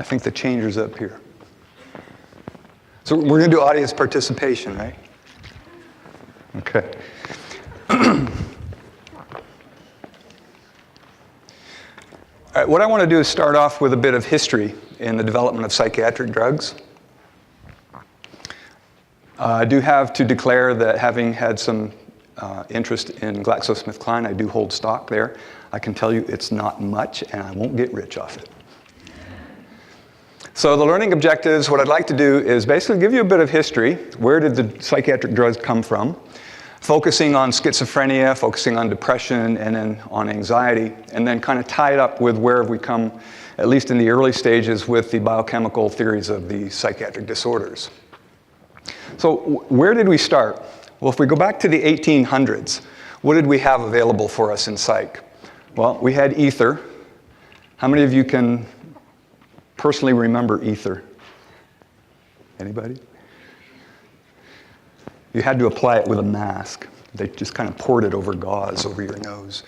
I think the changer's up here. So we're going to do audience participation, right? Okay. All right, what I want to do is start off with a bit of history in the development of psychiatric drugs. I do have to declare that having had some interest in GlaxoSmithKline, I do hold stock there. I can tell you it's not much, and I won't get rich off it. So the learning objectives, what I'd like to do is basically give you a bit of history. Where did the psychiatric drugs come from? Focusing on schizophrenia, focusing on depression, and then on anxiety, and then kind of tie it up with where have we come, at least in the early stages, with the biochemical theories of the psychiatric disorders. So where did we start? Well, if we go back to the 1800s, what did we have available for us in psych? Well, we had ether. How many of you can personally remember ether? Anybody? You had to apply it with a mask. They just kind of poured it over gauze over your nose.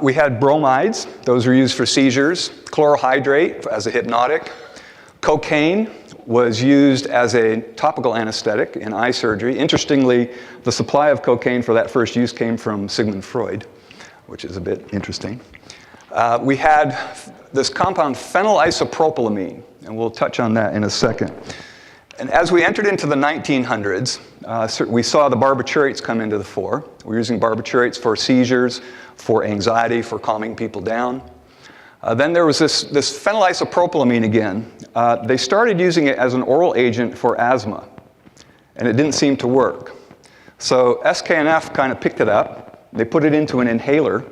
We had bromides. Those were used for seizures. Chlorohydrate as a hypnotic. Cocaine was used as a topical anesthetic in eye surgery. Interestingly, the supply of cocaine for that first use came from Sigmund Freud, which is a bit interesting. We had this compound phenylisopropylamine, and we'll touch on that in a second. And as we entered into the 1900s, we saw the barbiturates come into the fore. We're using barbiturates for seizures, for anxiety, for calming people down. Then there was this phenylisopropylamine again. They started using it as an oral agent for asthma, and it didn't seem to work. So SKNF kind of picked it up. They put it into an inhaler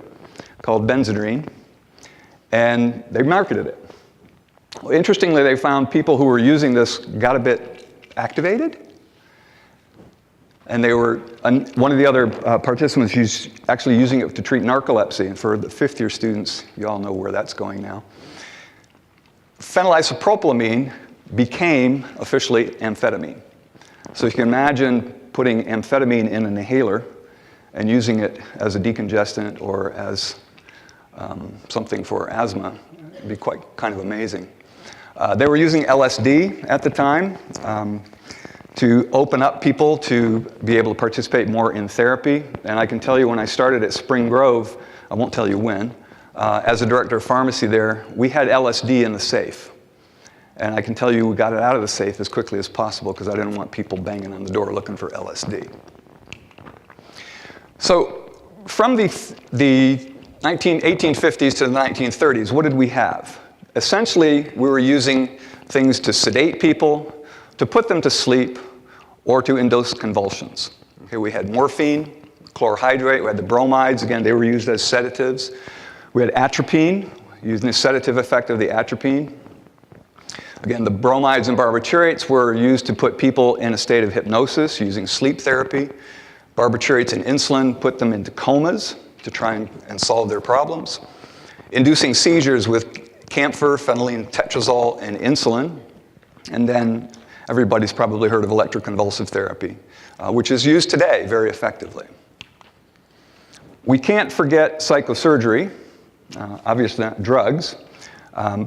called Benzedrine, and they marketed it. Well, interestingly, they found people who were using this got a bit activated. And they were, one of the other participants was actually using it to treat narcolepsy. And for the fifth-year students, you all know where that's going now. Phenylisopropylamine became officially amphetamine. So you can imagine putting amphetamine in an inhaler and using it as a decongestant or as something for asthma. It'd be quite kind of amazing. They were using LSD at the time to open up people to be able to participate more in therapy. And I can tell you when I started at Spring Grove, I won't tell you when, as a director of pharmacy there, we had LSD in the safe. And I can tell you we got it out of the safe as quickly as possible because I didn't want people banging on the door looking for LSD. So from the 1850s to the 1930s, what did we have? Essentially, we were using things to sedate people, to put them to sleep, or to induce convulsions. Okay, we had morphine, chlorohydrate, we had the bromides. Again, they were used as sedatives. We had atropine, using the sedative effect of the atropine. Again, the bromides and barbiturates were used to put people in a state of hypnosis using sleep therapy. Barbiturates and insulin put them into comas to try and solve their problems. Inducing seizures with camphor, phenylene tetrazole, and insulin. And then everybody's probably heard of electroconvulsive therapy, which is used today very effectively. We can't forget psychosurgery, obviously not drugs,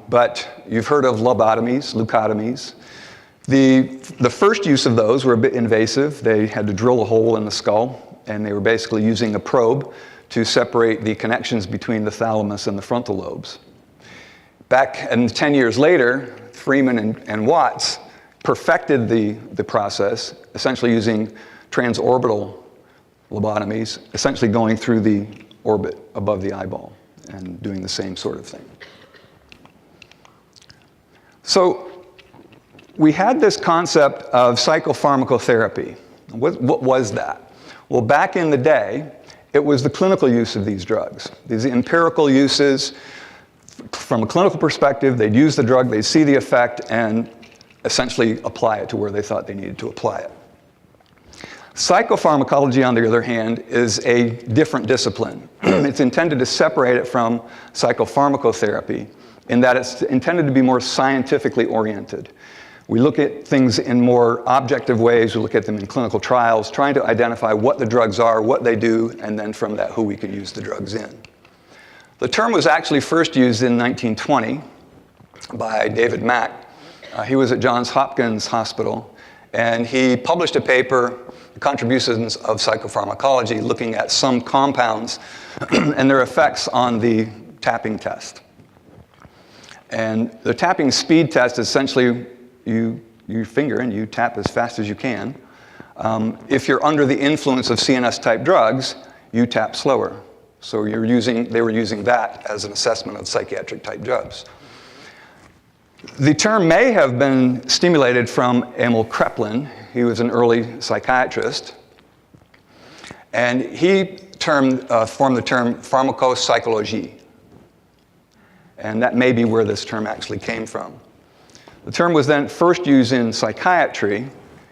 but you've heard of lobotomies, leucotomies. The first use of those were a bit invasive. They had to drill a hole in the skull, and they were basically using a probe to separate the connections between the thalamus and the frontal lobes. Back, and 10 years later, Freeman and Watts perfected the process, essentially using transorbital lobotomies, essentially going through the orbit above the eyeball and doing the same sort of thing. So we had this concept of psychopharmacotherapy. What was that? Well, back in the day, it was the clinical use of these drugs. These empirical uses, from a clinical perspective, they'd use the drug, they'd see the effect, and essentially apply it to where they thought they needed to apply it. Psychopharmacology, on the other hand, is a different discipline. It's intended to separate it from psychopharmacotherapy in that it's intended to be more scientifically oriented. We look at things in more objective ways. We look at them in clinical trials, trying to identify what the drugs are, what they do, and then from that, who we can use the drugs in. The term was actually first used in 1920 by David Mack. He was at Johns Hopkins Hospital, and he published a paper, Contributions of Psychopharmacology, looking at some compounds and their effects on the tapping test. And the tapping speed test is essentially you finger and you tap as fast as you can. If you're under the influence of CNS-type drugs, you tap slower. So they were using that as an assessment of psychiatric-type drugs. The term may have been stimulated from Emil Kraepelin. He was an early psychiatrist. And he formed the term pharmacopsychology. And that may be where this term actually came from. The term was then first used in psychiatry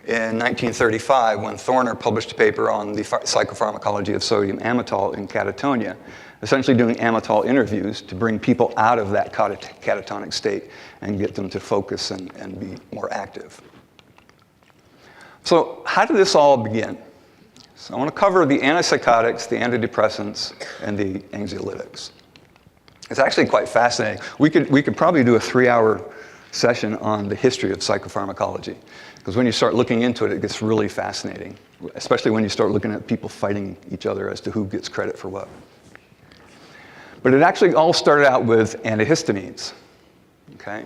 in 1935 when Thorner published a paper on the psychopharmacology of sodium amytal in catatonia, essentially doing amytal interviews to bring people out of that catatonic state and get them to focus and be more active. So how did this all begin? So I want to cover the antipsychotics, the antidepressants, and the anxiolytics. It's actually quite fascinating. We could probably do a 3-hour session on the history of psychopharmacology, because when you start looking into it, it gets really fascinating, especially when you start looking at people fighting each other as to who gets credit for what. But it actually all started out with antihistamines. Okay?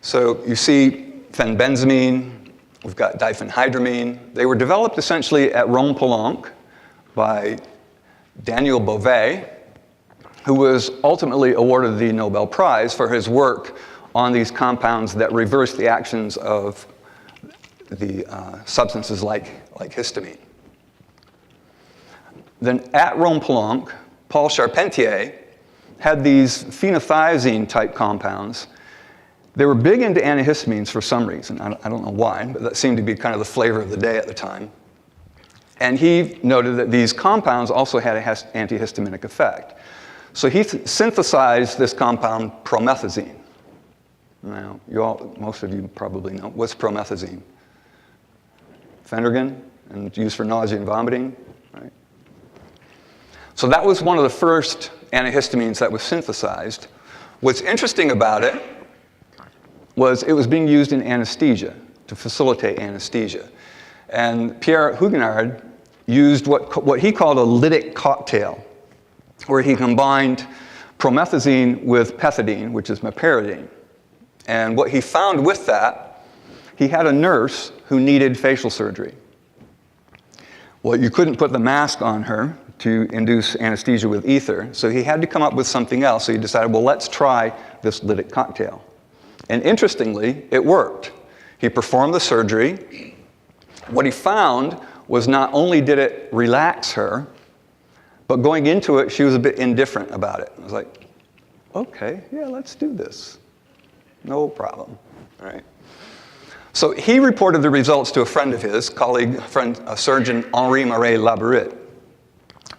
So you see phenbenzamine, we've got diphenhydramine. They were developed essentially at Rome-Poulenc by Daniel Beauvais, who was ultimately awarded the Nobel Prize for his work on these compounds that reverse the actions of the substances like histamine. Then at Rome-Poulenc, Paul Charpentier had these phenothiazine-type compounds. They were big into antihistamines for some reason. I don't know why, but that seemed to be kind of the flavor of the day at the time. And he noted that these compounds also had an antihistaminic effect. So he synthesized this compound, promethazine. Now, most of you probably know. What's promethazine? Phenergan, and it's used for nausea and vomiting, right? So that was one of the first antihistamines that was synthesized. What's interesting about it was it was being used in anesthesia, to facilitate anesthesia. And Pierre Huguenard used what he called a lytic cocktail, where he combined promethazine with pethidine, which is meperidine. And what he found with that, he had a nurse who needed facial surgery. Well, you couldn't put the mask on her to induce anesthesia with ether, so he had to come up with something else. So he decided, well, let's try this lytic cocktail. And interestingly, it worked. He performed the surgery. What he found was not only did it relax her, but going into it, she was a bit indifferent about it. I was like, okay, yeah, let's do this. No problem, all right? So he reported the results to a friend of his, surgeon Henri-Marie Labourette.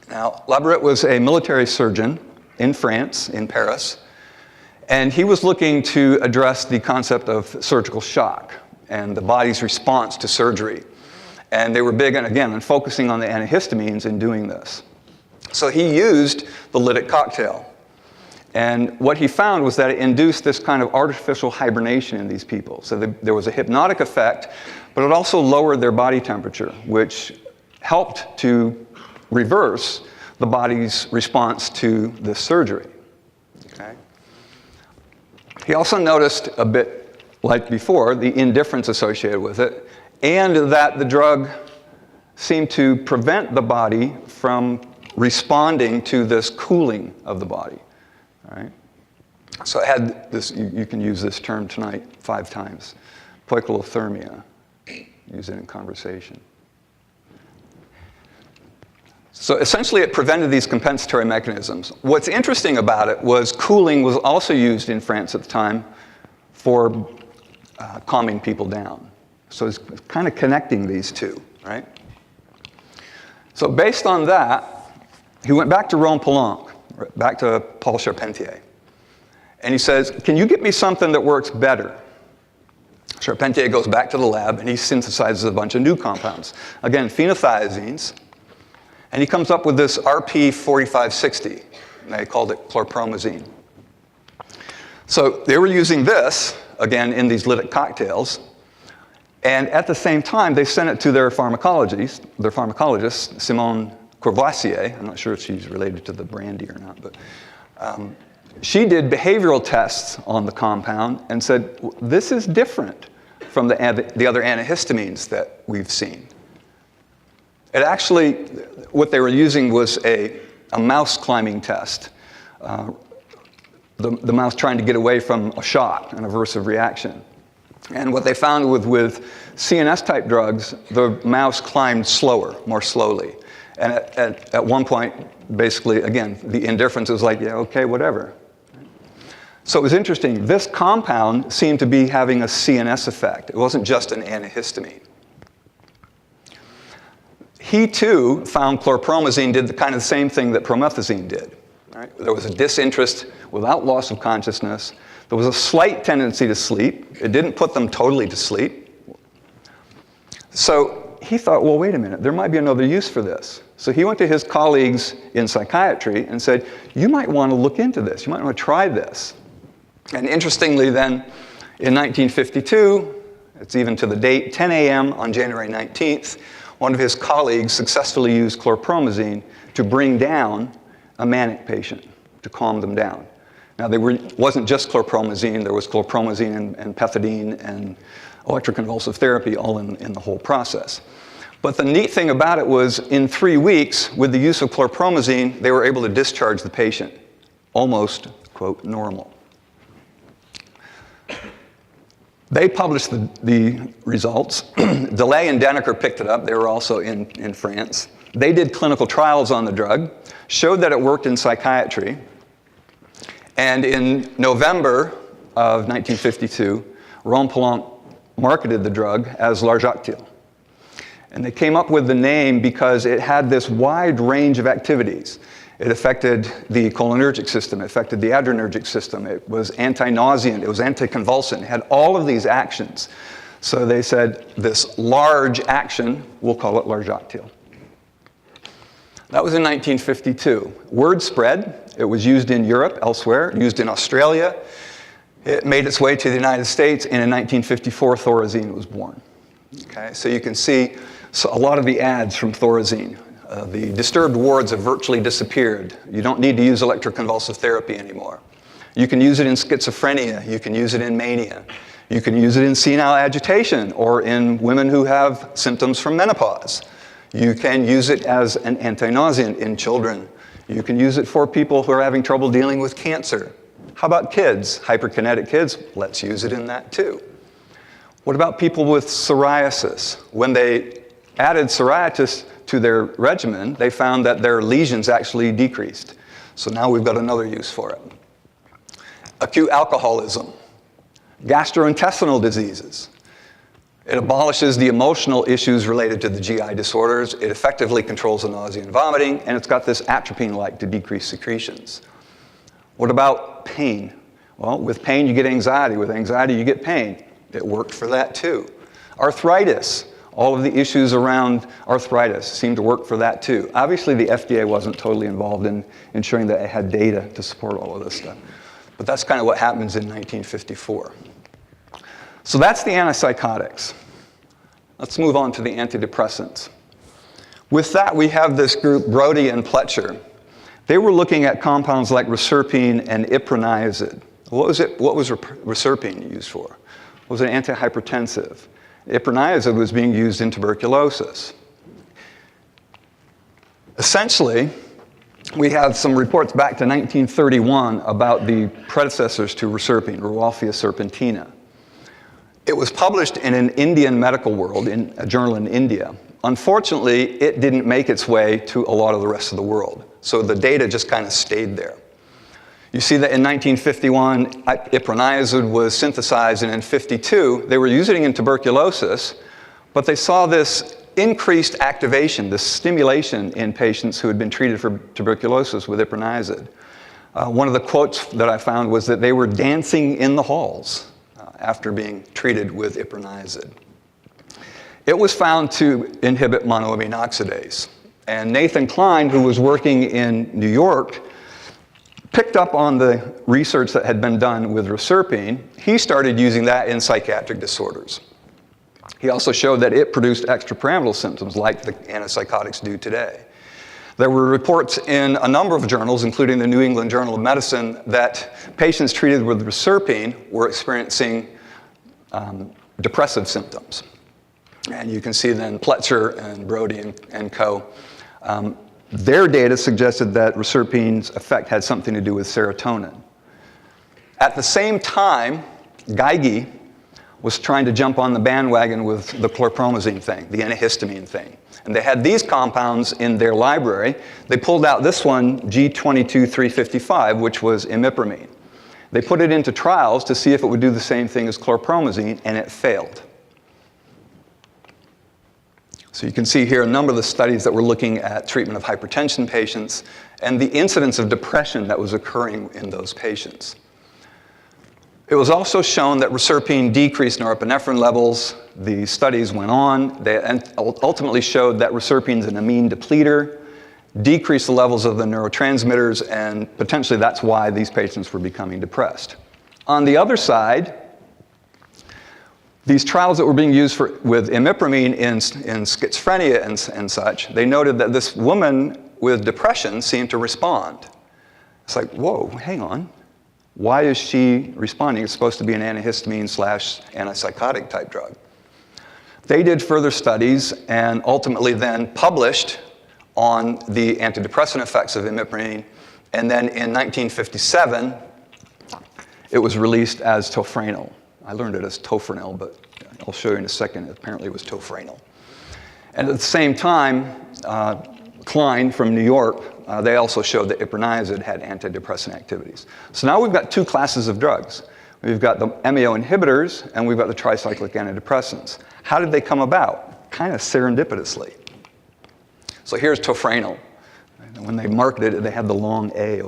Now, Labourette was a military surgeon in France, in Paris, and he was looking to address the concept of surgical shock and the body's response to surgery. And they were big, on focusing on the antihistamines in doing this. So he used the lytic cocktail. And what he found was that it induced this kind of artificial hibernation in these people. So there was a hypnotic effect, but it also lowered their body temperature, which helped to reverse the body's response to the surgery. Okay? He also noticed a bit like before, the indifference associated with it, and that the drug seemed to prevent the body from responding to this cooling of the body. All right? So it had this, you can use this term tonight 5 times. Poikilothermia, use it in conversation. So essentially it prevented these compensatory mechanisms. What's interesting about it was cooling was also used in France at the time for calming people down. So it's kind of connecting these two, right? So based on that, he went back to Rome-Poulenc, back to Paul Charpentier. And he says, can you get me something that works better? Charpentier goes back to the lab and he synthesizes a bunch of new compounds. Again, phenothiazines. And he comes up with this RP4560. And they called it chlorpromazine. So they were using this, again, in these lytic cocktails. And at the same time, they sent it to their pharmacologist, Simone Courvoisier. I'm not sure if she's related to the brandy or not, but she did behavioral tests on the compound and said, this is different from the other antihistamines that we've seen. It actually, what they were using was a mouse climbing test. The mouse trying to get away from a shock, an aversive reaction. And what they found with CNS-type drugs, the mouse climbed slower, more slowly. And at one point, basically, again, the indifference was like, yeah, okay, whatever. So it was interesting. This compound seemed to be having a CNS effect. It wasn't just an antihistamine. He, too, found chlorpromazine did the kind of the same thing that promethazine did. Right? There was a disinterest without loss of consciousness. There was a slight tendency to sleep. It didn't put them totally to sleep. So he thought, well, wait a minute, there might be another use for this. So he went to his colleagues in psychiatry and said, you might want to look into this. You might want to try this. And interestingly then, in 1952, it's even to the date, 10 a.m. on January 19th, one of his colleagues successfully used chlorpromazine to bring down a manic patient, to calm them down. Now, wasn't just chlorpromazine. There was chlorpromazine and pethidine and electroconvulsive therapy all in the whole process. But the neat thing about it was in 3 weeks, with the use of chlorpromazine, they were able to discharge the patient almost, quote, normal. They published the results. DeLay and Denneker picked it up. They were also in France. They did clinical trials on the drug, showed that it worked in psychiatry. And in November of 1952, Rompelon marketed the drug as Largactil. And they came up with the name because it had this wide range of activities. It affected the cholinergic system, it affected the adrenergic system, it was anti-nauseant, it was anticonvulsant, it had all of these actions. So they said, this large action, we'll call it Largactil. That was in 1952. Word spread. It was used in Europe, elsewhere, used in Australia. It made its way to the United States, and in 1954, Thorazine was born. Okay, so you can see a lot of the ads from Thorazine. The disturbed wards have virtually disappeared. You don't need to use electroconvulsive therapy anymore. You can use it in schizophrenia. You can use it in mania. You can use it in senile agitation or in women who have symptoms from menopause. You can use it as an anti-nauseant in children. You can use it for people who are having trouble dealing with cancer. How about kids? Hyperkinetic kids? Let's use it in that too. What about people with psoriasis? When they added psoriasis to their regimen, they found that their lesions actually decreased. So now we've got another use for it. Acute alcoholism, gastrointestinal diseases. It abolishes the emotional issues related to the GI disorders. It effectively controls the nausea and vomiting, and it's got this atropine-like to decrease secretions. What about pain? Well, with pain you get anxiety. With anxiety you get pain. It worked for that too. Arthritis. All of the issues around arthritis seem to work for that too. Obviously, the FDA wasn't totally involved in ensuring that it had data to support all of this stuff. But that's kind of what happens in 1954. So that's the antipsychotics. Let's move on to the antidepressants. With that, we have this group, Brody and Pletcher. They were looking at compounds like reserpine and iproniazid. What was reserpine used for? It was an antihypertensive. Iproniazid was being used in tuberculosis. Essentially, we have some reports back to 1931 about the predecessors to reserpine, Rauwolfia serpentina. It was published in an Indian medical world, in a journal in India. Unfortunately, it didn't make its way to a lot of the rest of the world. So the data just kind of stayed there. You see that in 1951, iproniazid was synthesized, and in 52, they were using it in tuberculosis, but they saw this increased activation, this stimulation in patients who had been treated for tuberculosis with iproniazid. One of the quotes that I found was that they were dancing in the halls after being treated with iproniazid. It was found to inhibit monoamine oxidase. And Nathan Klein, who was working in New York, picked up on the research that had been done with reserpine. He started using that in psychiatric disorders. He also showed that it produced extrapyramidal symptoms like the antipsychotics do today. There were reports in a number of journals, including the New England Journal of Medicine, that patients treated with reserpine were experiencing depressive symptoms. And you can see then Pletcher and Brody and co. Their data suggested that reserpine's effect had something to do with serotonin. At the same time, Geigy was trying to jump on the bandwagon with the chlorpromazine thing, the antihistamine thing. And they had these compounds in their library. They pulled out this one, G22355, which was imipramine. They put it into trials to see if it would do the same thing as chlorpromazine, and it failed. So you can see here a number of the studies that were looking at treatment of hypertension patients and the incidence of depression that was occurring in those patients. It was also shown that reserpine decreased norepinephrine levels. The studies went on. They ultimately showed that reserpine is an amine depleter, decreased the levels of the neurotransmitters, and potentially that's why these patients were becoming depressed. On the other side, these trials that were being used with imipramine in schizophrenia and such, they noted that this woman with depression seemed to respond. It's like, whoa, hang on. Why is she responding? It's supposed to be an antihistamine/antipsychotic type drug. They did further studies and ultimately then published on the antidepressant effects of imipramine. And then in 1957, it was released as tofranil. I learned it as tofranil, but I'll show you in a second. Apparently it was tofranil. And at the same time, Klein from New York, they also showed that iproniazid had antidepressant activities. So now we've got two classes of drugs. We've got the MAO inhibitors, and we've got the tricyclic antidepressants. How did they come about? Kind of serendipitously. So here's tofranil. When they marketed it, they had the long A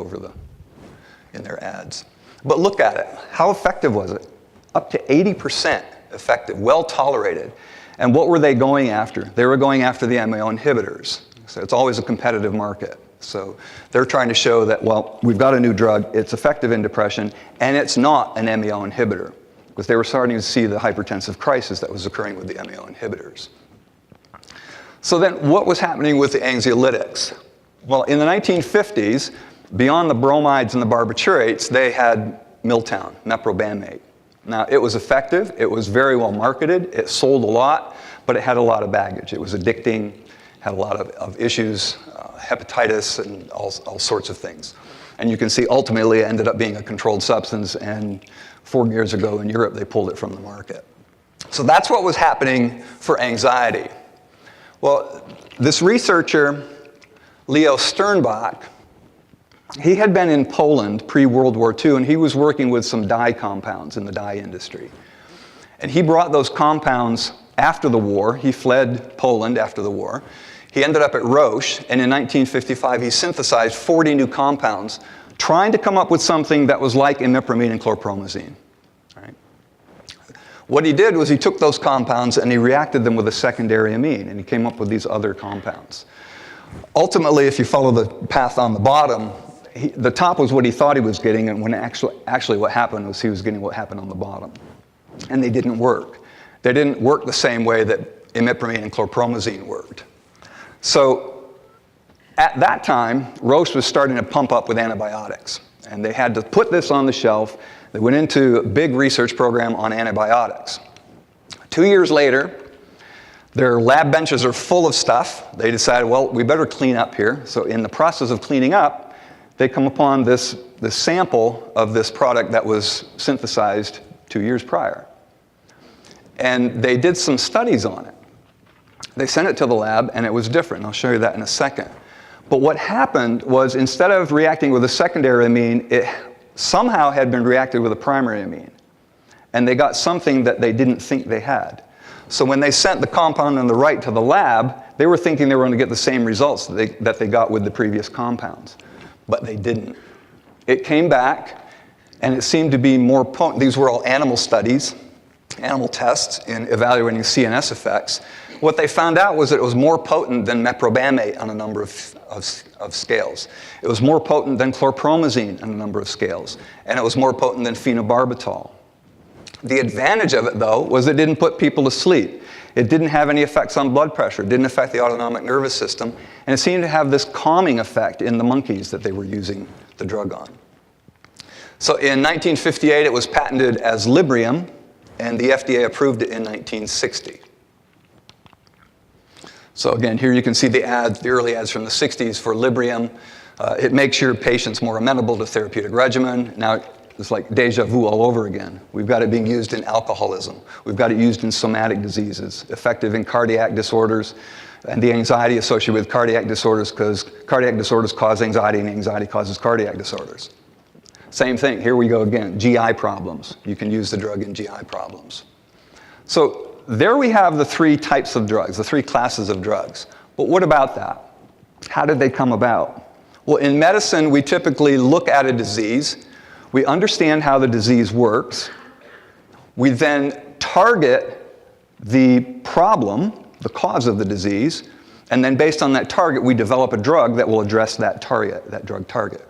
in their ads. But look at it. How effective was it? Up to 80% effective, well tolerated. And what were they going after? They were going after the MAO inhibitors. So it's always a competitive market. So they're trying to show that, well, we've got a new drug, it's effective in depression, and it's not an MAO inhibitor, because they were starting to see the hypertensive crisis that was occurring with the MAO inhibitors. So then what was happening with the anxiolytics? Well, in the 1950s, beyond the bromides and the barbiturates, they had Miltown, meprobamate. Now, it was effective, it was very well marketed, it sold a lot, but it had a lot of baggage. It was addicting, had a lot of issues, hepatitis and all sorts of things. And you can see ultimately it ended up being a controlled substance, and 4 years ago in Europe they pulled it from the market. So that's what was happening for anxiety. Well, this researcher, Leo Sternbach, he had been in Poland pre-World War II, and he was working with some dye compounds in the dye industry. And he brought those compounds after the war. He fled Poland after the war. He ended up at Roche, and in 1955 he synthesized 40 new compounds, trying to come up with something that was like imipramine and chlorpromazine. Right? What he did was he took those compounds and he reacted them with a secondary amine, and he came up with these other compounds. Ultimately, if you follow the path on the bottom, the top was what he thought he was getting, and when actually what happened was he was getting what happened on the bottom. And they didn't work. They didn't work the same way that imipramine and chlorpromazine worked. So at that time, Roche was starting to pump up with antibiotics, and they had to put this on the shelf. They went into a big research program on antibiotics. 2 years later, their lab benches are full of stuff. They decided, well, we better clean up here. So in the process of cleaning up, they come upon this sample of this product that was synthesized 2 years prior. And they did some studies on it. They sent it to the lab, and it was different. I'll show you that in a second. But what happened was, instead of reacting with a secondary amine, it somehow had been reacted with a primary amine. And they got something that they didn't think they had. So when they sent the compound on the right to the lab, they were thinking they were going to get the same results that they got with the previous compounds. But they didn't. It came back, and it seemed to be more potent. These were all animal studies, animal tests in evaluating CNS effects. What they found out was that it was more potent than meprobamate on a number of scales. It was more potent than chlorpromazine on a number of scales. And it was more potent than phenobarbital. The advantage of it, though, was it didn't put people to sleep. It didn't have any effects on blood pressure. It didn't affect the autonomic nervous system. And it seemed to have this calming effect in the monkeys that they were using the drug on. So in 1958, it was patented as Librium, and the FDA approved it in 1960. So again, here you can see the ads, the early ads from the 60s for Librium. It makes your patients more amenable to therapeutic regimen. Now, it's like deja vu all over again. We've got it being used in alcoholism. We've got it used in somatic diseases, effective in cardiac disorders, and the anxiety associated with cardiac disorders, because cardiac disorders cause anxiety, and anxiety causes cardiac disorders. Same thing, here we go again, GI problems. You can use the drug in GI problems. So there we have the three types of drugs, the three classes of drugs. But what about that? How did they come about? Well, in medicine, we typically look at a disease. We understand how the disease works. We then target the problem, the cause of the disease, and then based on that target, we develop a drug that will address that target, that drug target.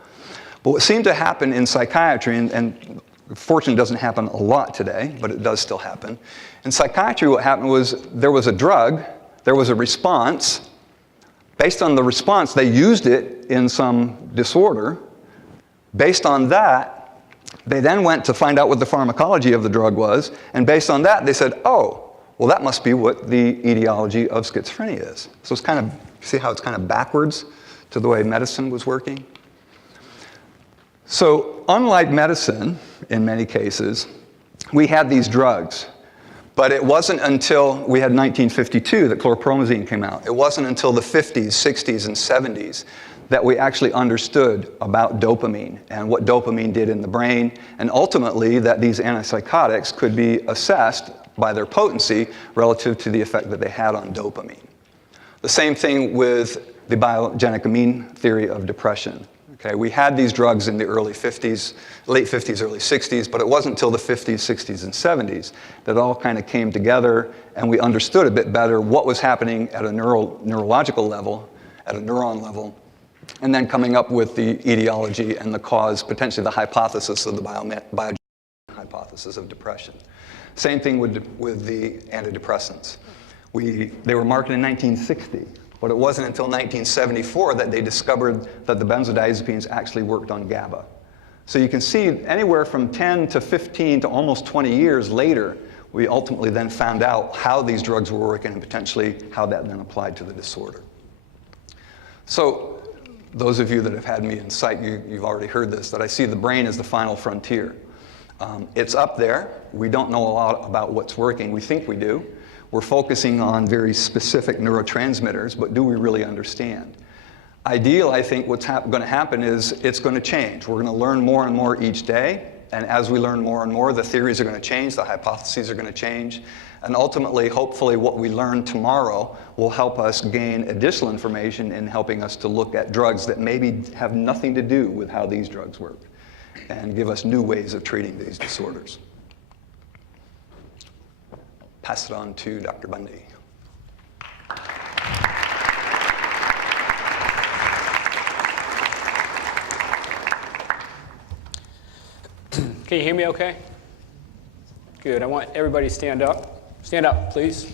But what seemed to happen in psychiatry, and fortunately doesn't happen a lot today, but it does still happen. In psychiatry, what happened was there was a drug, there was a response. Based on the response, they used it in some disorder. Based on that, they then went to find out what the pharmacology of the drug was, and based on that, they said, oh, well, that must be what the etiology of schizophrenia is. So it's kind of, see how it's kind of backwards to the way medicine was working? So unlike medicine, in many cases, we had these drugs, but it wasn't until we had 1952 that chlorpromazine came out. It wasn't until the 50s, 60s, and 70s that we actually understood about dopamine and what dopamine did in the brain, and ultimately that these antipsychotics could be assessed by their potency relative to the effect that they had on dopamine. The same thing with the biogenic amine theory of depression. Okay, we had these drugs in the early 50s, late 50s, early 60s, but it wasn't until the 50s, 60s, and 70s that all kind of came together and we understood a bit better what was happening at a neurological level, at a neuron level, and then coming up with the etiology and the cause, potentially the hypothesis of the biogenic hypothesis of depression. Same thing with the antidepressants. They were marketed in 1960, but it wasn't until 1974 that they discovered that the benzodiazepines actually worked on GABA. So you can see anywhere from 10 to 15 to almost 20 years later, we ultimately then found out how these drugs were working and potentially how that then applied to the disorder. So those of you that have had me in psych, you've already heard this, that I see the brain as the final frontier. It's up there. We don't know a lot about what's working. We think we do. We're focusing on very specific neurotransmitters, but do we really understand? Ideal, I think what's going to happen is it's going to change. We're going to learn more and more each day, and as we learn more and more, the theories are going to change, the hypotheses are going to change, and ultimately, hopefully, what we learn tomorrow will help us gain additional information in helping us to look at drugs that maybe have nothing to do with how these drugs work and give us new ways of treating these disorders. Pass it on to Dr. Bundy. Can you hear me okay? Good. I want everybody to stand up. Stand up, please.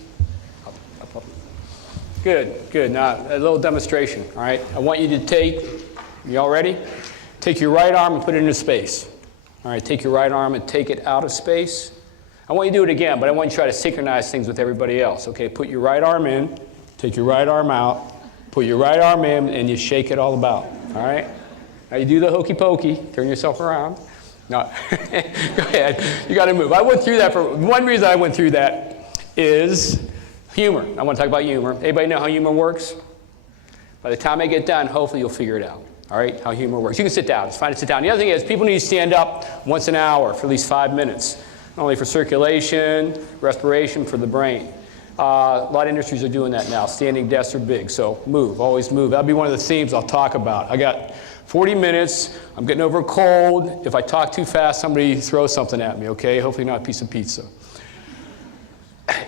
Up. Good. Now, a little demonstration, all right? I want you to take, you all ready? Take your right arm and put it into space. All right, take your right arm and take it out of space. I want you to do it again, but I want you to try to synchronize things with everybody else. Okay, put your right arm in, take your right arm out, put your right arm in, and you shake it all about, all right? Now you do the hokey pokey, turn yourself around. No, go ahead, you gotta move. I went through that for, one reason I went through that is humor. I wanna talk about humor. Anybody know how humor works? By the time I get done, hopefully you'll figure it out, all right, how humor works. You can sit down, it's fine to sit down. The other thing is people need to stand up once an hour for at least 5 minutes, not only for circulation, respiration, for the brain. A lot of industries are doing that now. Standing desks are big, so move, always move. That'll be one of the themes I'll talk about. I got 40 minutes, I'm getting over a cold. If I talk too fast, somebody throw something at me, okay? Hopefully not a piece of pizza.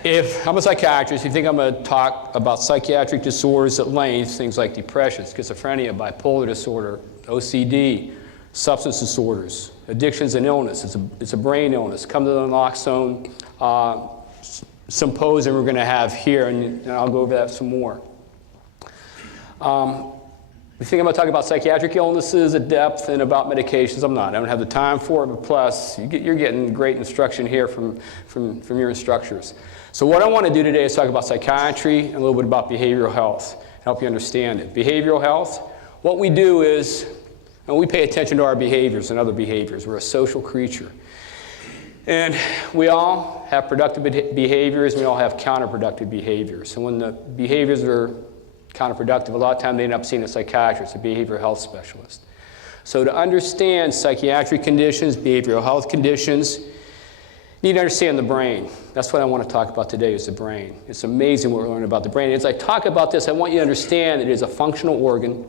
If I'm a psychiatrist, you think I'm going to talk about psychiatric disorders at length, things like depression, schizophrenia, bipolar disorder, OCD, substance disorders, addictions and illness. It's a brain illness. Come to the naloxone symposium we're going to have here, and I'll go over that some more. You think I'm going to talk about psychiatric illnesses at depth and about medications? I'm not. I don't have the time for it, but plus, you're getting great instruction here from your instructors. So what I want to do today is talk about psychiatry and a little bit about behavioral health, help you understand it. Behavioral health, what we do is, and we pay attention to our behaviors and other behaviors. We're a social creature. And we all have productive behaviors, and we all have counterproductive behaviors. And when the behaviors are counterproductive, a lot of times they end up seeing a psychiatrist, a behavioral health specialist. So to understand psychiatric conditions, behavioral health conditions, you need to understand the brain. That's what I want to talk about today, is the brain. It's amazing what we're learning about the brain. As I talk about this, I want you to understand that it is a functional organ.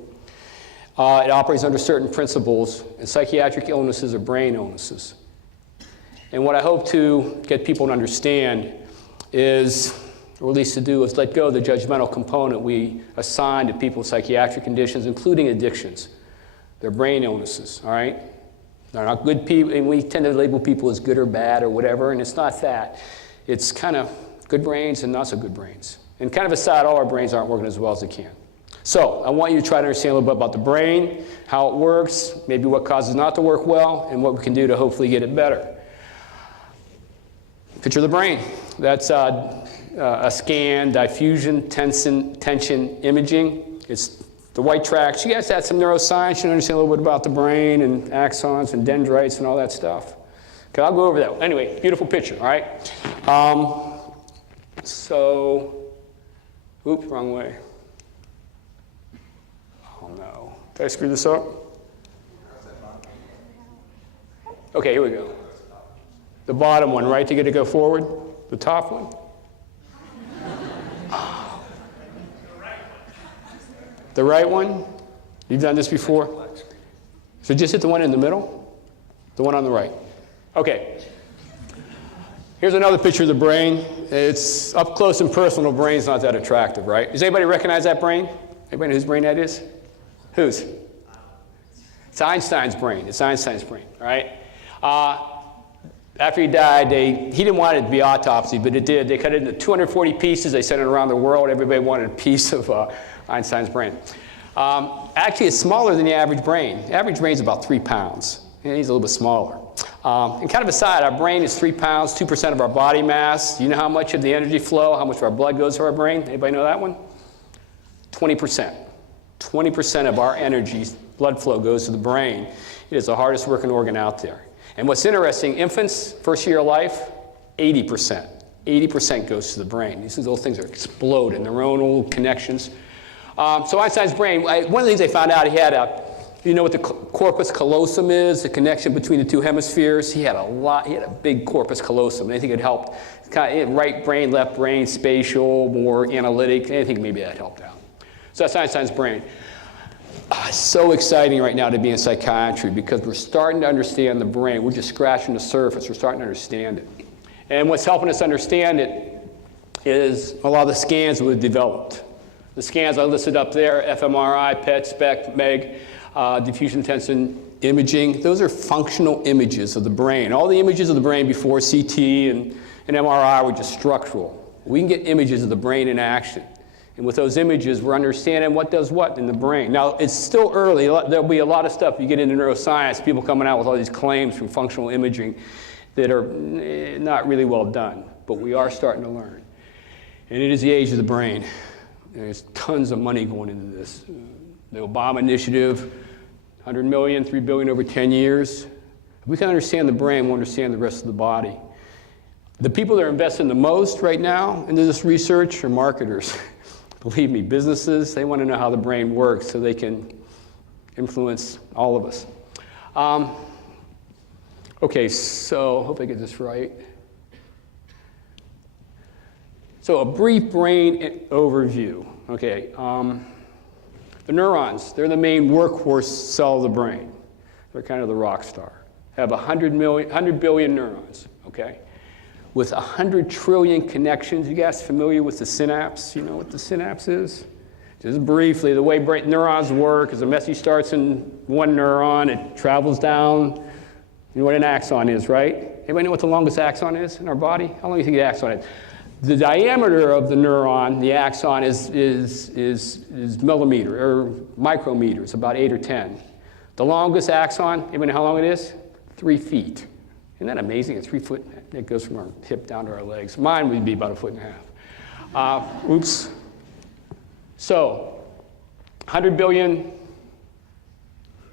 It operates under certain principles, and psychiatric illnesses are brain illnesses. And what I hope to get people to understand is, or at least to do, is let go of the judgmental component we assign to people with psychiatric conditions, including addictions. They're brain illnesses, all right? They're not good people, and we tend to label people as good or bad or whatever, and it's not that. It's kind of good brains and not so good brains. And kind of aside, all our brains aren't working as well as they can. So I want you to try to understand a little bit about the brain, how it works, maybe what causes it not to work well, and what we can do to hopefully get it better. Picture the brain. That's a scan, diffusion, tension imaging. It's the white tracks. You guys had some neuroscience. You understand a little bit about the brain and axons and dendrites and all that stuff. Okay, I'll go over that. Anyway, beautiful picture, all right? Oops, wrong way. Oh no, did I screw this up? Okay, here we go. The bottom one, right, to get it to go forward? The top one? The right one? You've done this before? So just hit the one in the middle? The one on the right. Okay. Here's another picture of the brain. It's up close and personal. The brain's not that attractive, right? Does anybody recognize that brain? Anybody know whose brain that is? Whose? It's Einstein's brain. It's Einstein's brain, all right? After he died, he didn't want it to be autopsy, but it did. They cut it into 240 pieces. They sent it around the world. Everybody wanted a piece of Einstein's brain. Actually, it's smaller than the average brain. The average brain is about 3 pounds. And he's a little bit smaller. And kind of aside, our brain is 3 pounds, 2% of our body mass. Do you know how much of the energy flow, how much of our blood goes to our brain? Anybody know that one? 20%. 20% of our energy, blood flow, goes to the brain. It is the hardest working organ out there. And what's interesting, infants, first year of life, 80%. 80% goes to the brain. These little things are exploding, neuronal connections. So Einstein's brain, one of the things they found out, he had you know what the corpus callosum is, the connection between the two hemispheres? He had a big corpus callosum. Anything that helped, kind of right brain, left brain, spatial, more analytic, anything maybe that helped out. So that's Einstein's brain. It's so exciting right now to be in psychiatry because we're starting to understand the brain. We're just scratching the surface. We're starting to understand it. And what's helping us understand it is a lot of the scans that we've developed. The scans I listed up there, fMRI, PET, SPECT, MEG, diffusion tension imaging, those are functional images of the brain. All the images of the brain before CT and MRI were just structural. We can get images of the brain in action. And with those images, we're understanding what does what in the brain. Now, it's still early. There'll be a lot of stuff you get into neuroscience, people coming out with all these claims from functional imaging that are not really well done. But we are starting to learn. And it is the age of the brain. There's tons of money going into this. The Obama initiative, 100 million, 3 billion over 10 years. If we can understand the brain, we'll understand the rest of the body. The people that are investing the most right now into this research are marketers. Believe me, businesses, they want to know how the brain works so they can influence all of us. Okay, so hope I get this right. So a brief brain overview. Okay, the neurons, they're the main workhorse cell of the brain. They're kind of the rock star. Have 100 billion neurons, okay? with 100 trillion connections. You guys familiar with the synapse? You know what the synapse is? Just briefly, the way neurons work is a message starts in one neuron, it travels down. You know what an axon is, right? Anybody know what the longest axon is in our body? How long do you think the axon is? The diameter of the neuron, the axon, is millimeter or micrometers, about 8 or 10. The longest axon, anybody know how long it is? 3 feet. Isn't that amazing? It's 3 foot. It goes from our hip down to our legs. Mine would be about 1.5 feet. Oops. So, 100 billion.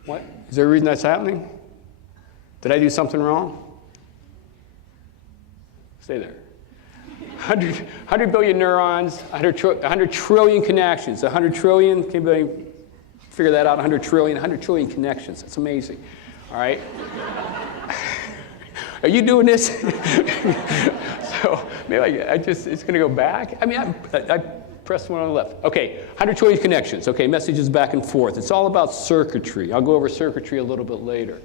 What? Is there a reason that's happening? Did I do something wrong? Stay there. 100 billion neurons, 100 trillion connections. 100 trillion, can anybody figure that out? 100 trillion connections. That's amazing. All right? Are you doing this? So maybe it's going to go back. I mean, I pressed one on the left. Okay, 100 trillion connections. Okay, messages back and forth. It's all about circuitry. I'll go over circuitry a little bit later.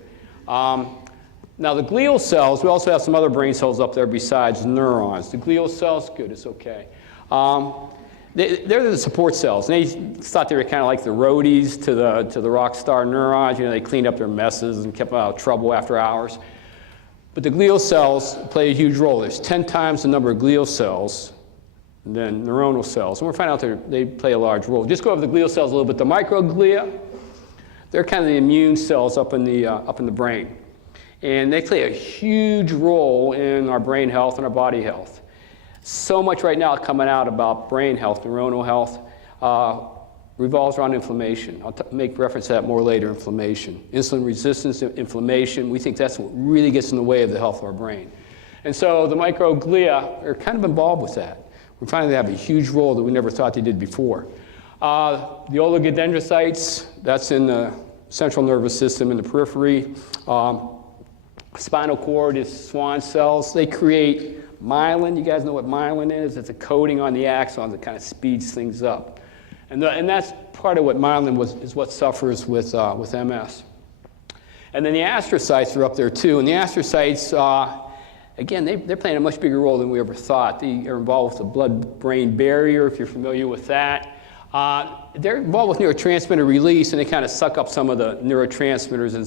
Now the glial cells, we also have some other brain cells up there besides neurons. The glial cells, good, it's okay. They're the support cells. And they thought they were kind of like the roadies to the rock star neurons. You know, they cleaned up their messes and kept them out of trouble after hours. But the glial cells play a huge role. There's 10 times the number of glial cells than neuronal cells. And we're finding out they play a large role. Just go over the glial cells a little bit. The microglia, they're kind of the immune cells up in the brain. And they play a huge role in our brain health and our body health. So much right now coming out about brain health, neuronal health, revolves around inflammation. I'll make reference to that more later, inflammation. Insulin resistance, inflammation, we think that's what really gets in the way of the health of our brain. And so the microglia are kind of involved with that. We're finding they have a huge role that we never thought they did before. The oligodendrocytes, that's in the central nervous system in the periphery. Spinal cord is Schwann cells. They create myelin. You guys know what myelin is? It's a coating on the axons that kind of speeds things up. And that's part of what myelin is what suffers with MS. And then the astrocytes are up there too. And the astrocytes, again, they're playing a much bigger role than we ever thought. They are involved with the blood-brain barrier, if you're familiar with that. They're involved with neurotransmitter release, and they kind of suck up some of the neurotransmitters in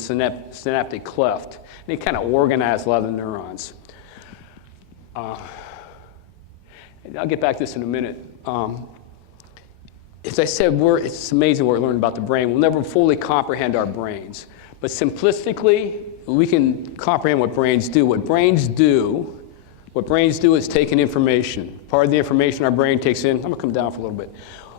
synaptic cleft. And they kind of organize a lot of the neurons. I'll get back to this in a minute. As I said, it's amazing what we're learning about the brain. We'll never fully comprehend our brains. But simplistically, we can comprehend what brains do. What brains do is take in information. Part of the information our brain takes in, I'm going to come down for a little bit.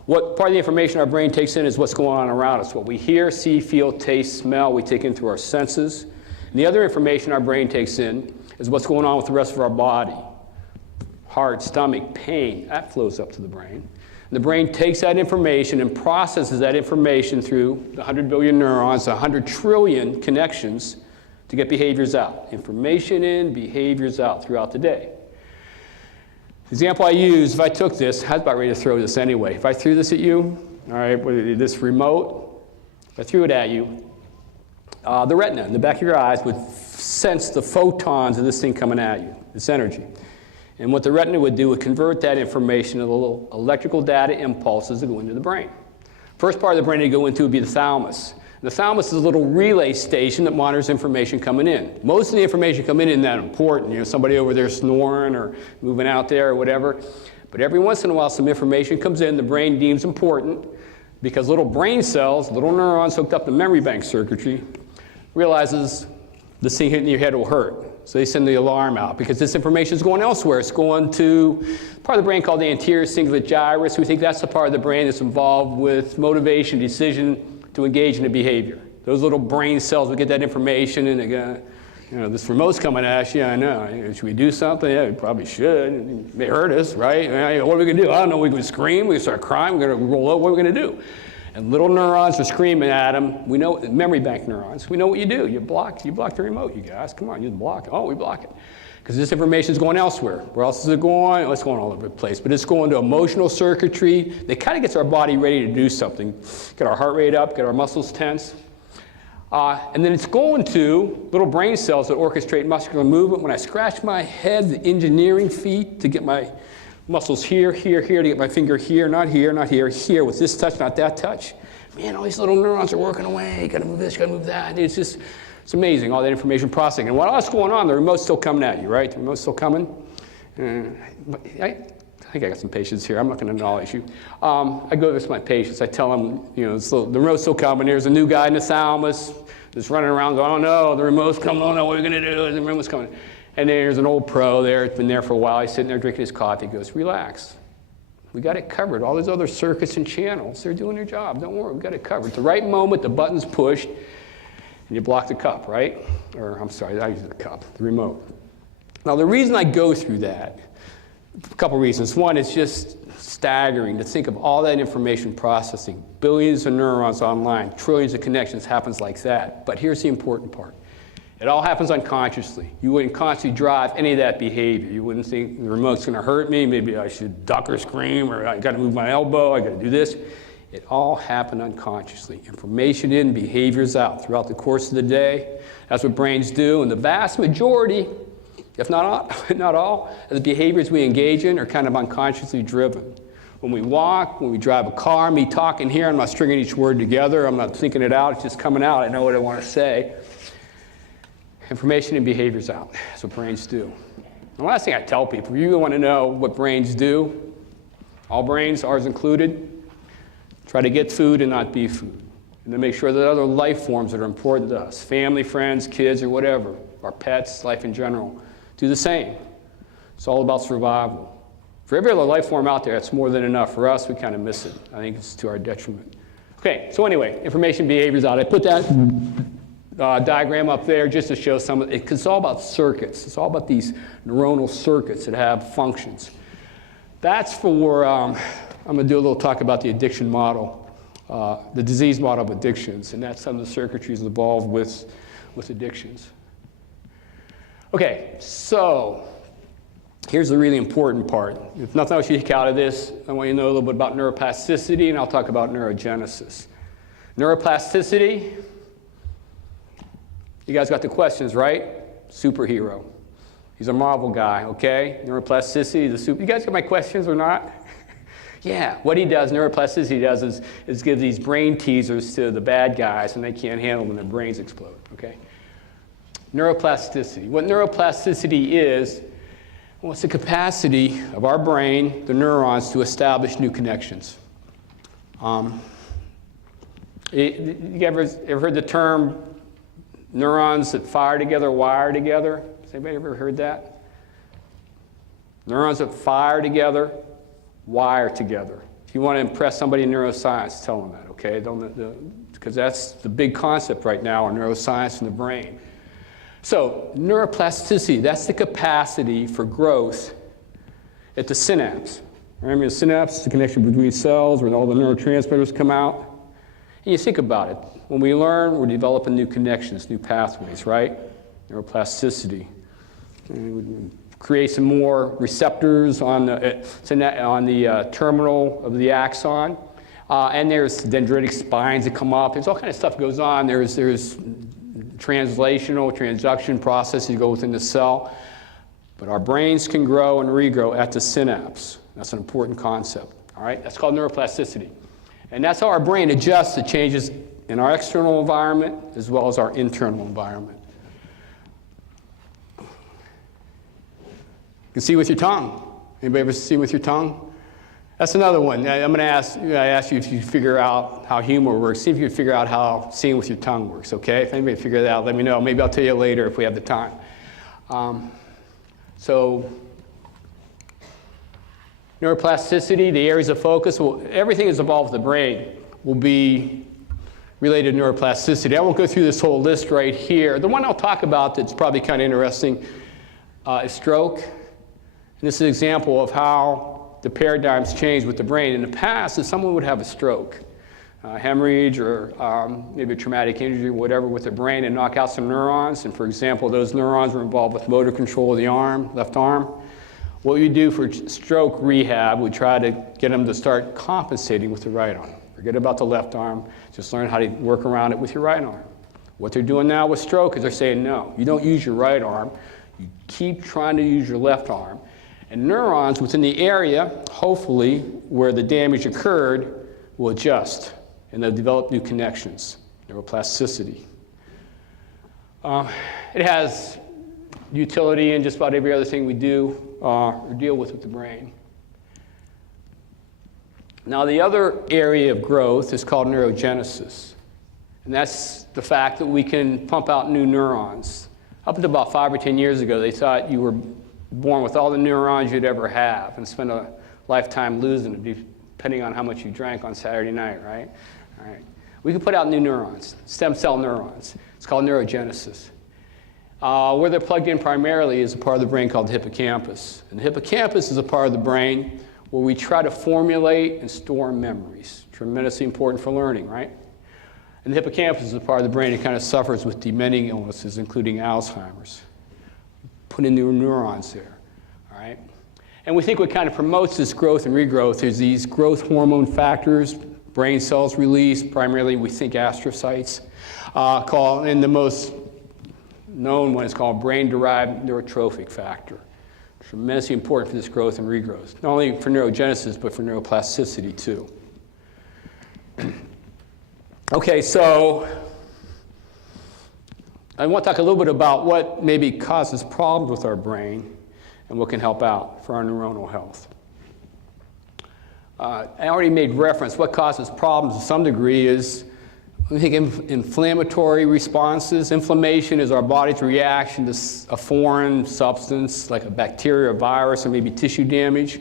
What part of the information our brain takes in is what's going on around us. What we hear, see, feel, taste, smell, we take in through our senses. And the other information our brain takes in is what's going on with the rest of our body. Heart, stomach, pain, that flows up to the brain. And the brain takes that information and processes that information through the 100 billion neurons, 100 trillion connections to get behaviors out. Information in, behaviors out throughout the day. The example I use, if I took this, I was about ready to throw this anyway. If I threw this at you, all right, this remote, if I threw it at you, the retina in the back of your eyes would sense the photons of this thing coming at you, this energy. And what the retina would do would convert that information into little electrical data impulses that go into the brain. First part of the brain to go into would be the thalamus. The thalamus is a little relay station that monitors information coming in. Most of the information coming in isn't that important. You know, somebody over there snoring or moving out there or whatever. But every once in a while, some information comes in the brain deems important because little brain cells, little neurons hooked up to memory bank circuitry, realizes this thing hitting your head will hurt. So they send the alarm out because this information is going elsewhere. It's going to part of the brain called the Anterior Cingulate Gyrus. We think that's the part of the brain that's involved with motivation, decision to engage in a behavior. Those little brain cells will get that information and they go, you know, this remote's coming at us. Yeah, I know. Should we do something? Yeah, we probably should. It may hurt us, right? What are we going to do? I don't know. We can scream. We can start crying. We're going to roll up. What are we going to do? And little neurons are screaming at them. We know, memory bank neurons. We know what you do. You block the remote, you guys. Come on, you block it. Oh, we block it. Because this information is going elsewhere. Where else is it going? Oh, it's going all over the place. But it's going to emotional circuitry. That kind of gets our body ready to do something. Get our heart rate up, get our muscles tense. And then it's going to little brain cells that orchestrate muscular movement. When I scratch my head, the engineering feat to get my muscles here, here, here, to get my finger here, not here, not here, here, with this touch, not that touch. Man, all these little neurons are working away. Gotta move this, gotta move that. It's just, it's amazing, all that information processing. And while that's going on, the remote's still coming at you, right? The remote's still coming. I think I got some patients here. I'm not going to acknowledge you. I go to my patients. I tell them, you know, the remote's still coming. There's a new guy in the Thalamus that's running around going, oh no, the remote's coming. Oh no, what are we going to do? The remote's coming. And then there's an old pro there. It's been there for a while. He's sitting there drinking his coffee. He goes, relax. We got it covered. All those other circuits and channels, they're doing their job. Don't worry, we got it covered. At the right moment, the button's pushed, and you block the cup, right? Or I'm sorry, I use the cup, the remote. Now, the reason I go through that, a couple reasons. One, it's just staggering to think of all that information processing. Billions of neurons online, trillions of connections happens like that. But here's the important part. It all happens unconsciously. You wouldn't consciously drive any of that behavior. You wouldn't think the remote's going to hurt me. Maybe I should duck or scream, or I got to move my elbow. I got to do this. It all happened unconsciously. Information in, behaviors out throughout the course of the day. That's what brains do. And the vast majority, if not all, of the behaviors we engage in are kind of unconsciously driven. When we walk, when we drive a car, me talking here, I'm not stringing each word together. I'm not thinking it out. It's just coming out. I know what I want to say. Information and behaviors out. That's what brains do. The last thing I tell people, if you want to know what brains do, all brains, ours included, try to get food and not be food. And then make sure that other life forms that are important to us, family, friends, kids, or whatever, our pets, life in general, do the same. It's all about survival. For every other life form out there, that's more than enough. For us, we kind of miss it. I think it's to our detriment. Okay, so anyway, information, behaviors out. I put that diagram up there just to show some of it, because it's all about circuits. It's all about these neuronal circuits that have functions. That's for, I'm going to do a little talk about the addiction model, the disease model of addictions, and that's some of the circuitries involved with addictions. Okay, so here's the really important part. If nothing else you take out of this, I want you to know a little bit about neuroplasticity, and I'll talk about neurogenesis. Neuroplasticity, you guys got the questions, right? Superhero. He's a Marvel guy, okay? Neuroplasticity, the super. You guys got my questions or not? Yeah, what he does, neuroplasticity does, is give these brain teasers to the bad guys, and they can't handle them, and their brains explode, okay? Neuroplasticity. What neuroplasticity is, well, it's the capacity of our brain, the neurons, to establish new connections. You ever heard the term neurons that fire together, wire together? Has anybody ever heard that? Neurons that fire together, wire together. If you want to impress somebody in neuroscience, tell them that, okay? Because that's the big concept right now in neuroscience and the brain. So neuroplasticity, that's the capacity for growth at the synapse. Remember the synapse is the connection between cells where all the neurotransmitters come out. And you think about it. When we learn, we're developing new connections, new pathways, right? Neuroplasticity. And we create some more receptors on the terminal of the axon. And there's dendritic spines that come up. There's all kind of stuff that goes on. There's translational, transduction processes that go within the cell. But our brains can grow and regrow at the synapse. That's an important concept, all right? That's called neuroplasticity. And that's how our brain adjusts to changes in our external environment as well as our internal environment. You can see with your tongue. Anybody ever see with your tongue? That's another one. I ask you if you figure out how humor works. See if you can figure out how seeing with your tongue works, okay? If anybody figure that out, let me know. Maybe I'll tell you later if we have the time. So neuroplasticity, the areas of focus, everything that's involved with the brain will be related to neuroplasticity. I won't go through this whole list right here. The one I'll talk about that's probably kind of interesting is stroke. And this is an example of how the paradigms change with the brain. In the past, if someone would have a stroke, hemorrhage, or maybe a traumatic injury or whatever with the brain and knock out some neurons, and for example, those neurons were involved with motor control of the arm, left arm, what we do for stroke rehab, we try to get them to start compensating with the right arm. Forget about the left arm, just learn how to work around it with your right arm. What they're doing now with stroke is they're saying, no, you don't use your right arm. You keep trying to use your left arm. And neurons within the area, hopefully, where the damage occurred, will adjust, and they'll develop new connections, neuroplasticity. It has utility in just about every other thing we do or deal with the brain. Now, the other area of growth is called neurogenesis. And that's the fact that we can pump out new neurons. Up until about 5 or 10 years ago, they thought you were born with all the neurons you'd ever have and spend a lifetime losing them, depending on how much you drank on Saturday night, right? All right. We can put out new neurons, stem cell neurons. It's called neurogenesis. Where they're plugged in primarily is a part of the brain called the hippocampus. And the hippocampus is a part of the brain where we try to formulate and store memories. Tremendously important for learning, right? And the hippocampus is a part of the brain that kind of suffers with dementing illnesses, including Alzheimer's. Put in new neurons there, all right? And we think what kind of promotes this growth and regrowth is these growth hormone factors, brain cells release, primarily we think astrocytes, and the most known one is called brain-derived neurotrophic factor. Tremendously important for this growth and regrowth, not only for neurogenesis, but for neuroplasticity too. Okay, so I want to talk a little bit about what maybe causes problems with our brain and what can help out for our neuronal health. I already made reference. What causes problems to some degree is, we think, inflammatory responses. Inflammation is our body's reaction to a foreign substance, like a bacteria or virus, or maybe tissue damage.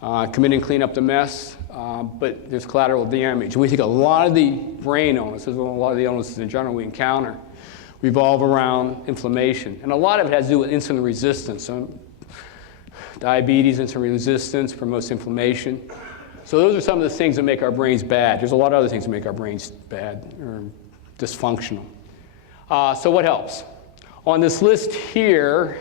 Come in and clean up the mess, but there's collateral damage. We think a lot of the brain illnesses, a lot of the illnesses in general we encounter, revolve around inflammation. And a lot of it has to do with insulin resistance. Diabetes, insulin resistance promotes inflammation. So those are some of the things that make our brains bad. There's a lot of other things that make our brains bad or dysfunctional. So what helps? On this list here,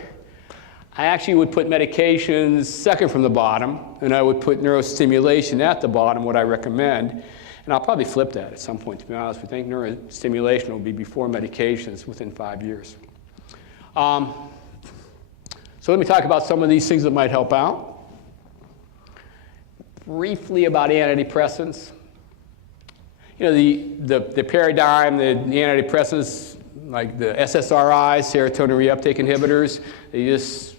I actually would put medications second from the bottom, and I would put neurostimulation at the bottom, what I recommend. And I'll probably flip that at some point, to be honest. We think neurostimulation will be before medications within 5 years. So let me talk about some of these things that might help out. Briefly about antidepressants. You know, the paradigm, the antidepressants, like the SSRIs, serotonin reuptake inhibitors, they just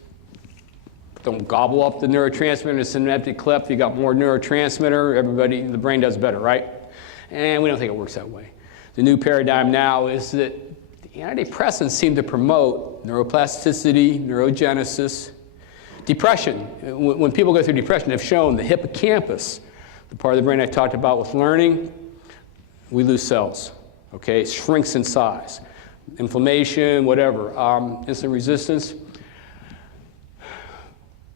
don't gobble up the neurotransmitter, the synaptic cleft. You got more neurotransmitter, the brain does better, right? And we don't think it works that way. The new paradigm now is that the antidepressants seem to promote neuroplasticity, neurogenesis, depression. When people go through depression, they've shown the hippocampus, the part of the brain I talked about with learning, we lose cells, okay? It shrinks in size. Inflammation, whatever, insulin resistance.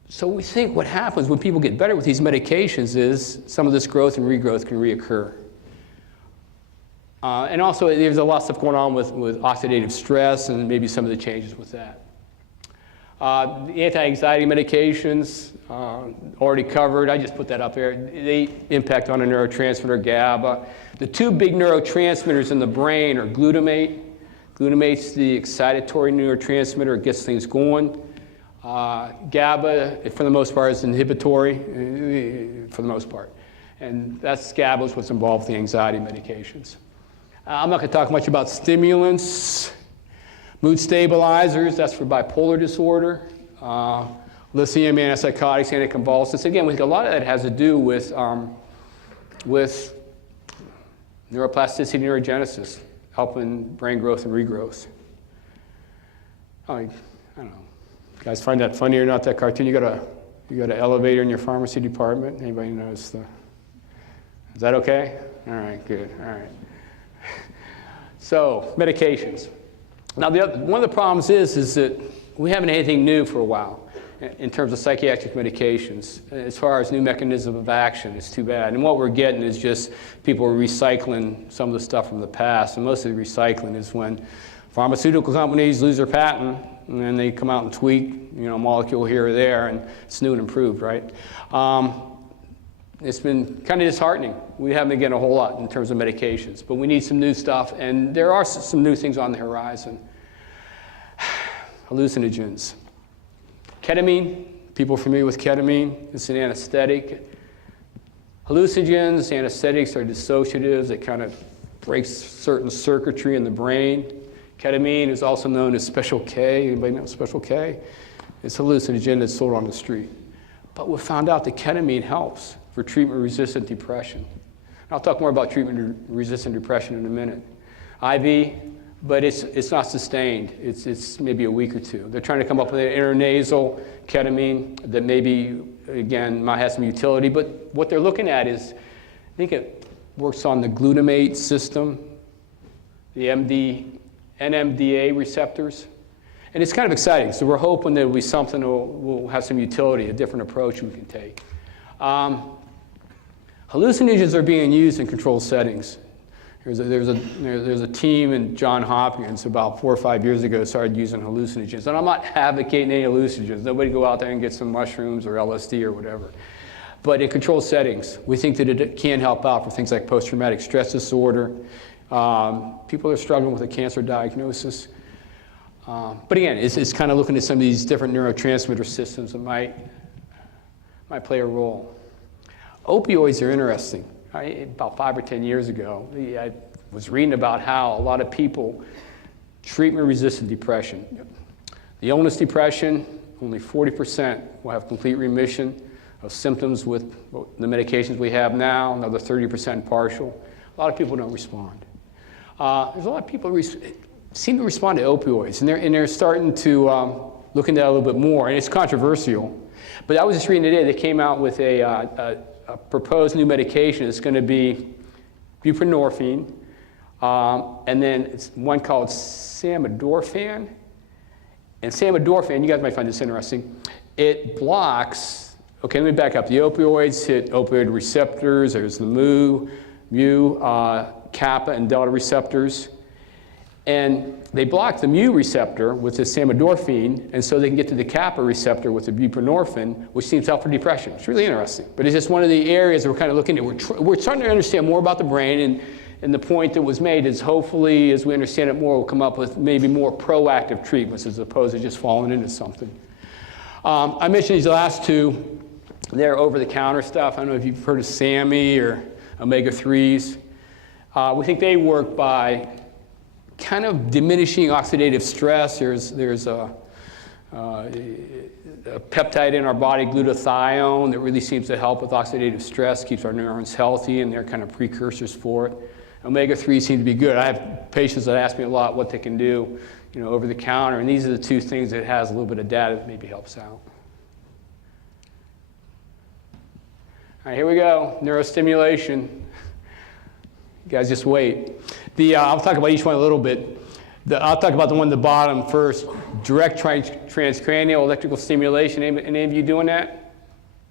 So we think what happens when people get better with these medications is some of this growth and regrowth can reoccur. And also, there's a lot of stuff going on with oxidative stress and maybe some of the changes with that. The anti-anxiety medications, already covered. I just put that up there. They impact on a neurotransmitter, GABA. The two big neurotransmitters in the brain are glutamate. Glutamate's the excitatory neurotransmitter. It gets things going. GABA, for the most part, is inhibitory, for the most part. And that's GABA is what's involved with the anxiety medications. I'm not going to talk much about stimulants. Mood stabilizers, that's for bipolar disorder. Lithium, antipsychotics, anticonvulsants. Again, we think a lot of that has to do with neuroplasticity, neurogenesis, helping brain growth and regrowth. I don't know. You guys find that funny or not, that cartoon? You got an elevator in your pharmacy department? Anybody notice the? Is that okay? All right, good. All right. So medications. Now, one of the problems is that we haven't had anything new for a while in terms of psychiatric medications. As far as new mechanism of action, it's too bad. And what we're getting is just people recycling some of the stuff from the past. And most of the recycling is when pharmaceutical companies lose their patent, and then they come out and tweak, a molecule here or there, and it's new and improved, right? it's been kind of disheartening. We haven't been getting a whole lot in terms of medications, but we need some new stuff, and there are some new things on the horizon. Hallucinogens. Ketamine, people familiar with ketamine? It's an anesthetic. Hallucinogens, anesthetics are dissociatives. They kind of break certain circuitry in the brain. Ketamine is also known as Special K. Anybody know Special K? It's a hallucinogen that's sold on the street. But we found out that ketamine helps for treatment-resistant depression. I'll talk more about treatment-resistant depression in a minute. IV, but it's not sustained. It's maybe a week or two. They're trying to come up with an intranasal ketamine that maybe, again, might have some utility, but what they're looking at is, I think it works on the glutamate system, the NMDA receptors. And it's kind of exciting, so we're hoping there'll be something that will have some utility, a different approach we can take. Hallucinogens are being used in controlled settings. There's a team in Johns Hopkins about 4 or 5 years ago started using hallucinogens. And I'm not advocating any hallucinogens. Nobody go out there and get some mushrooms or LSD or whatever. But in controlled settings, we think that it can help out for things like post-traumatic stress disorder. People are struggling with a cancer diagnosis. But again, it's kind of looking at some of these different neurotransmitter systems that might play a role. Opioids are interesting. About 5 or 10 years ago, I was reading about how a lot of people, treatment-resistant depression. The illness depression, only 40% will have complete remission of symptoms with the medications we have now, another 30% partial. A lot of people don't respond. There's a lot of people who seem to respond to opioids, and they're starting to look into that a little bit more, and it's controversial. But I was just reading today, they came out with a proposed new medication. It's going to be buprenorphine, and then it's one called samidorphan. And samidorphan, you guys might find this interesting, it blocks, okay, let me back up. The opioids hit opioid receptors. There's the mu, kappa, and delta receptors. And they block the mu receptor with the samidorphan, and so they can get to the kappa receptor with the buprenorphine, which seems to help for depression. It's really interesting. But it's just one of the areas that we're kind of looking at. We're starting to understand more about the brain, and the point that was made is hopefully, as we understand it more, we'll come up with maybe more proactive treatments as opposed to just falling into something. I mentioned these last two. They're over-the-counter stuff. I don't know if you've heard of SAMI or omega-3s. We think they work by kind of diminishing oxidative stress. There's a peptide in our body, glutathione, that really seems to help with oxidative stress, keeps our neurons healthy, and they're kind of precursors for it. Omega-3 seem to be good. I have patients that ask me a lot what they can do, over the counter, and these are the two things that has a little bit of data that maybe helps out. All right, here we go, neurostimulation. You guys just wait. I'll talk about each one a little bit. I'll talk about the one at the bottom first. Direct transcranial electrical stimulation. Any of you doing that?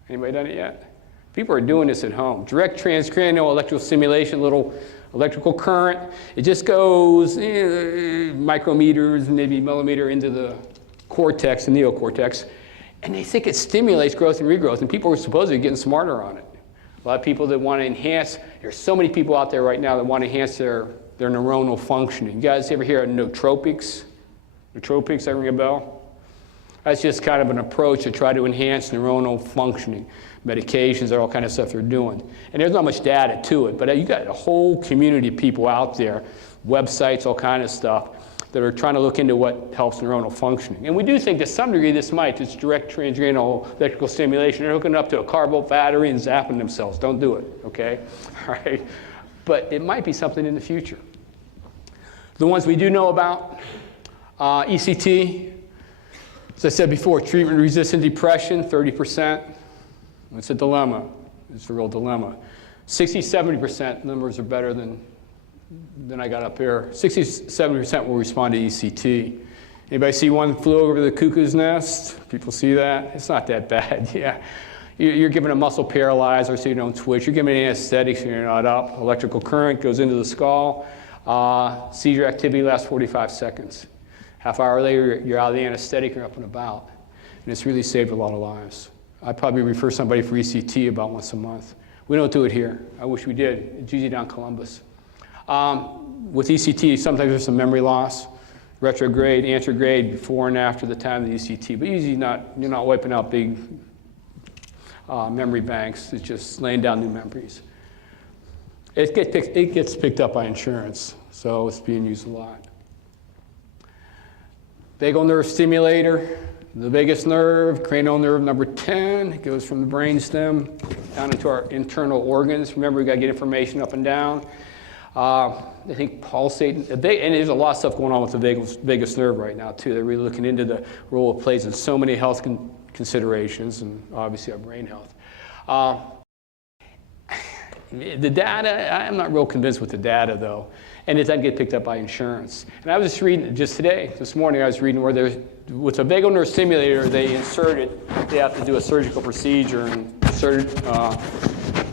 Anybody done it yet? People are doing this at home. Direct transcranial electrical stimulation, little electrical current. It just goes micrometers, maybe millimeter into the cortex, the neocortex, and they think it stimulates growth and regrowth, and people are supposedly getting smarter on it. A lot of people that want to enhance, there's so many people out there right now that want to enhance their neuronal functioning. You guys ever hear of nootropics? Nootropics, that ring a bell? That's just kind of an approach to try to enhance neuronal functioning. Medications, all kind of stuff they're doing. And there's not much data to it, but you got a whole community of people out there, websites, all kind of stuff, that are trying to look into what helps neuronal functioning. And we do think to some degree this might, it's direct transcranial electrical stimulation. They're hooking it up to a car-volt battery and zapping themselves. Don't do it, okay? All right? But it might be something in the future. The ones we do know about, ECT, as I said before, treatment-resistant depression, 30%. It's a dilemma. It's a real dilemma. 60, 70% numbers are better than I got up here. 60, 70% will respond to ECT. Anybody see one flew over the cuckoo's nest? People see that? It's not that bad, yeah. You're given a muscle paralyzer so you don't twitch. You're given an anesthetic so you're not up. Electrical current goes into the skull. Seizure activity lasts 45 seconds. Half hour later, you're out of the anesthetic, you're up and about. And it's really saved a lot of lives. I probably refer somebody for ECT about once a month. We don't do it here. I wish we did. It's usually down Columbus. With ECT, sometimes there's some memory loss, retrograde, anterograde, before and after the time of the ECT, but usually you're not wiping out big memory banks. It's just laying down new memories. It gets picked up by insurance, so it's being used a lot. Vagal nerve stimulator, the vagus nerve, cranial nerve number 10. It goes from the brainstem down into our internal organs. Remember, we got to get information up and down. I think pulsating, and there's a lot of stuff going on with the vagus nerve right now, too. They're really looking into the role it plays in so many health considerations, and obviously our brain health. The data, I'm not real convinced with the data, though, and it doesn't get picked up by insurance. And I was just reading, this morning, I was reading where with a vagal nerve stimulator, they have to do a surgical procedure and insert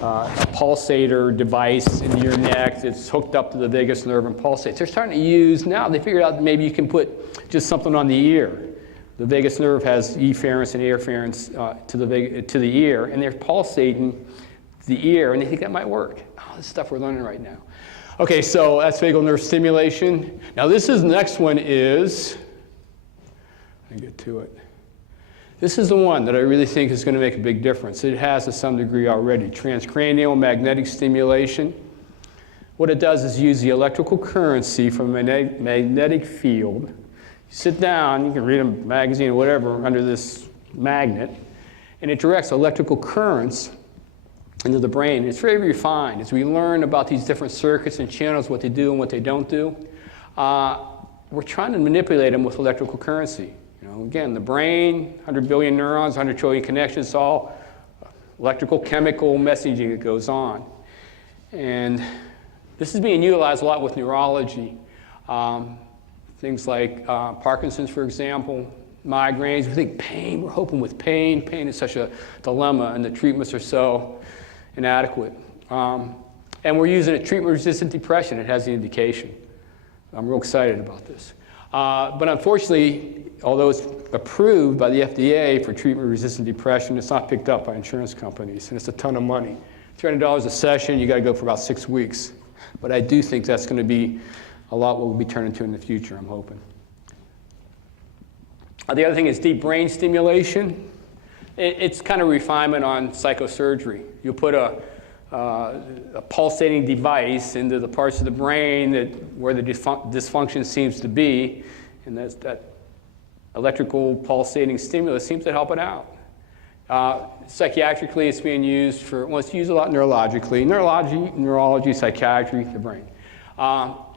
a pulsator device into your neck that's hooked up to the vagus nerve and pulsates. They're starting to use, now they figured out maybe you can put just something on the ear. The vagus nerve has efferents and afferents to the ear, and they're pulsating the ear, and they think that might work. Oh, this stuff we're learning right now. Okay, so that's vagal nerve stimulation. Now the next one is, let me get to it. This is the one that I really think is going to make a big difference. It has to some degree already. Transcranial magnetic stimulation. What it does is use the electrical currency from a magnetic field. You sit down, you can read a magazine or whatever under this magnet, and it directs electrical currents into the brain. It's very refined. As we learn about these different circuits and channels, what they do and what they don't do, we're trying to manipulate them with electrical currency. Again, the brain, 100 billion neurons, 100 trillion connections, it's all electrical, chemical messaging that goes on. And this is being utilized a lot with neurology. Things like Parkinson's, for example, migraines. We think pain, we're hoping with pain. Pain is such a dilemma, and the treatments are so inadequate. And we're using it treatment-resistant depression. It has the indication. I'm real excited about this. But unfortunately, although it's approved by the FDA for treatment-resistant depression, it's not picked up by insurance companies, and it's a ton of money. $300 a session, you got to go for about 6 weeks. But I do think that's going to be a lot what we'll be turning to in the future, I'm hoping. The other thing is deep brain stimulation. It's kind of refinement on psychosurgery. You'll put a pulsating device into the parts of the brain where the dysfunction seems to be, and that electrical pulsating stimulus seems to help it out. Psychiatrically, it's being used it's used a lot neurologically. Neurology, psychiatry, the brain.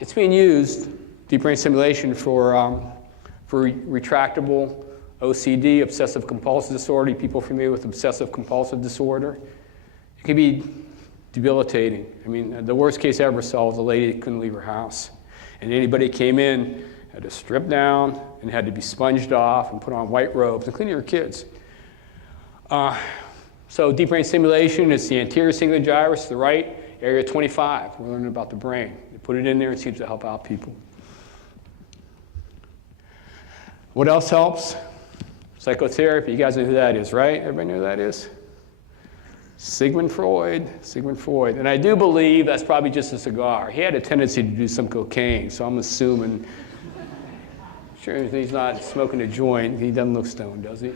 It's being used, deep brain stimulation, for retractable OCD, obsessive compulsive disorder. People familiar with obsessive compulsive disorder? It can be debilitating. I mean, the worst case I ever saw was a lady that couldn't leave her house. And anybody came in had to strip down and had to be sponged off and put on white robes, including your kids. So deep brain stimulation is the anterior cingulate gyrus, the right, area 25. We're learning about the brain. They put it in there, it seems to help out people. What else helps? Psychotherapy. You guys know who that is, right? Everybody know who that is? Sigmund Freud. And I do believe that's probably just a cigar. He had a tendency to do some cocaine, so I'm assuming, sure he's not smoking a joint. He doesn't look stoned, does he?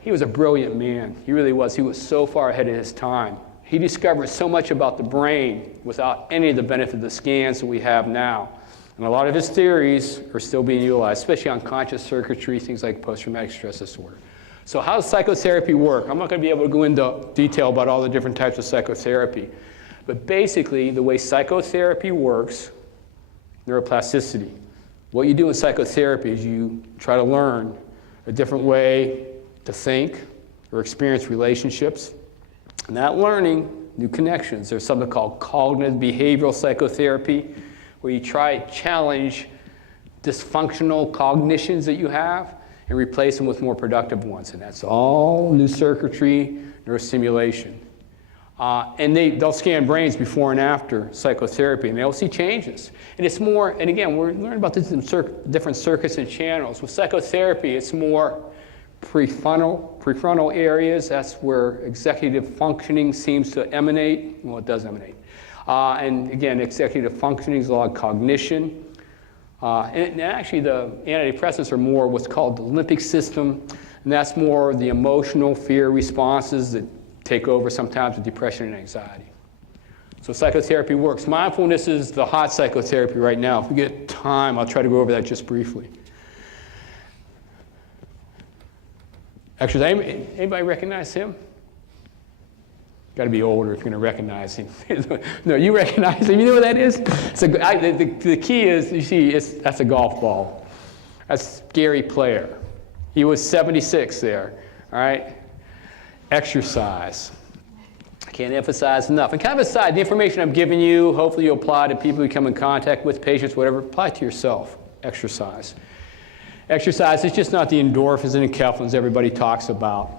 He was a brilliant man. He really was. He was so far ahead of his time. He discovered so much about the brain without any of the benefit of the scans that we have now. And a lot of his theories are still being utilized, especially on conscious circuitry, things like post-traumatic stress disorder. So how does psychotherapy work? I'm not going to be able to go into detail about all the different types of psychotherapy. But basically, the way psychotherapy works, neuroplasticity. What you do in psychotherapy is you try to learn a different way to think or experience relationships. And that learning, new connections. There's something called cognitive behavioral psychotherapy, where you try to challenge dysfunctional cognitions that you have and replace them with more productive ones. And that's all new circuitry, neurostimulation. And they'll scan brains before and after psychotherapy, and they'll see changes. And it's more, and again, we're learning about these different circuits and channels. With psychotherapy, it's more prefrontal areas. That's where executive functioning seems to emanate. Well, it does emanate. And again, executive functioning is a lot of cognition. And actually, the antidepressants are more what's called the limbic system, and that's more the emotional fear responses that take over sometimes with depression and anxiety. So psychotherapy works. Mindfulness is the hot psychotherapy right now. If we get time, I'll try to go over that just briefly. Actually, anybody recognize him? Got to be older if you're going to recognize him. No, you recognize him. You know what that is? The key is, you see, that's a golf ball. That's Gary Player. He was 76 there, all right? Exercise. I can't emphasize enough. And kind of aside, the information I'm giving you, hopefully you'll apply to people you come in contact with, patients, whatever, apply to yourself. Exercise. Exercise is just not the endorphins and enkephalins everybody talks about.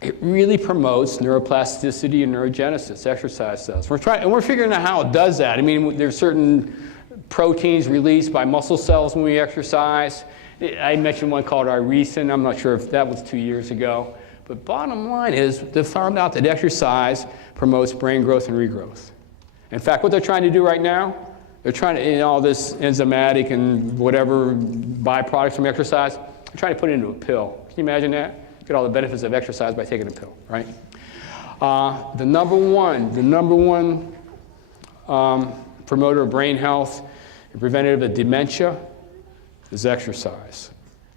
It really promotes neuroplasticity and neurogenesis, exercise does. We're figuring out how it does that. I mean, there's certain proteins released by muscle cells when we exercise. I mentioned one called irisin. I'm not sure if that was 2 years ago. But bottom line is, they found out that exercise promotes brain growth and regrowth. In fact, what they're trying to do right now, they're trying to, all this enzymatic and whatever byproducts from exercise, they're trying to put it into a pill. Can you imagine that? Get all the benefits of exercise by taking a pill, right? The number one promoter of brain health and preventative of dementia is exercise.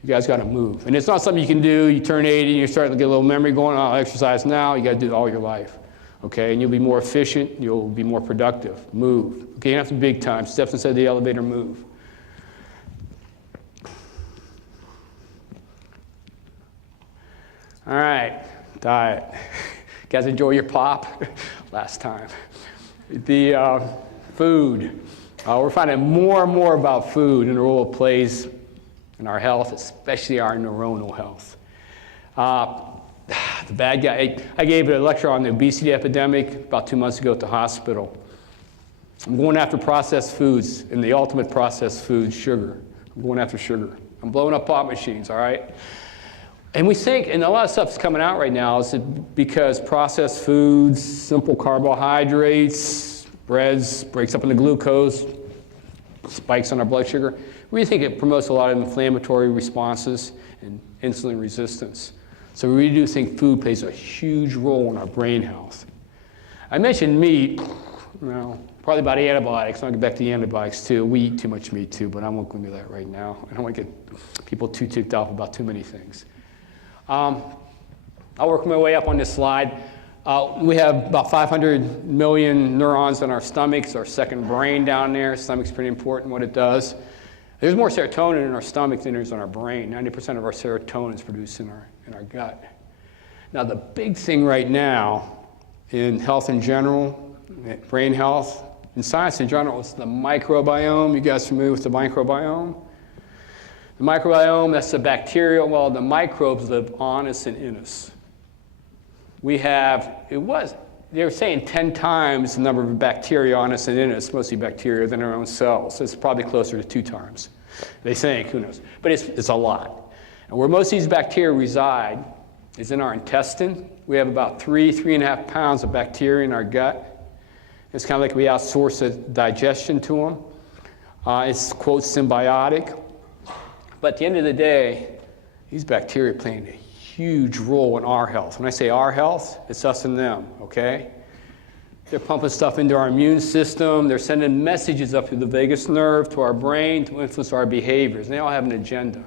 You guys got to move. And it's not something you can do. You turn 80 and you start to get a little memory going. I'll exercise now. You got to do it all your life. Okay? And you'll be more efficient. You'll be more productive. Move. Okay? You don't have to be big time. Steps inside the elevator, move. All right. Diet. You guys enjoy your pop? Last time. The food. We're finding more and more about food and the role it plays in our health, especially our neuronal health. The bad guy, I gave a lecture on the obesity epidemic about 2 months ago at the hospital. I'm going after processed foods, and the ultimate processed food, sugar. I'm going after sugar. I'm blowing up pop machines, all right? And we think, and a lot of stuff's coming out right now, is because processed foods, simple carbohydrates, breads, breaks up into glucose, spikes on our blood sugar. We think it promotes a lot of inflammatory responses and insulin resistance. So we really do think food plays a huge role in our brain health. I mentioned meat, probably about antibiotics. I'll get back to the antibiotics too. We eat too much meat too, but I won't go into that right now. I don't want to get people too ticked off about too many things. I'll work my way up on this slide. We have about 500 million neurons in our stomachs, our second brain down there. Stomach's pretty important, what it does. There's more serotonin in our stomach than there is in our brain. 90% of our serotonin is produced in our gut. Now, the big thing right now in health in general, brain health, and science in general, is the microbiome. You guys familiar with the microbiome? The microbiome, that's the bacteria. Well, the microbes live on us and in us. We have, they were saying 10 times the number of bacteria on us and in us, mostly bacteria, than our own cells. So it's probably closer to 2 times. They think, who knows? But it's a lot. And where most of these bacteria reside is in our intestine. We have about 3.5 pounds of bacteria in our gut. It's kind of like we outsource the digestion to them. It's, quote, symbiotic. But at the end of the day, these bacteria are playing a huge role in our health. When I say our health, it's us and them, okay? They're pumping stuff into our immune system. They're sending messages up through the vagus nerve to our brain to influence our behaviors. And they all have an agenda.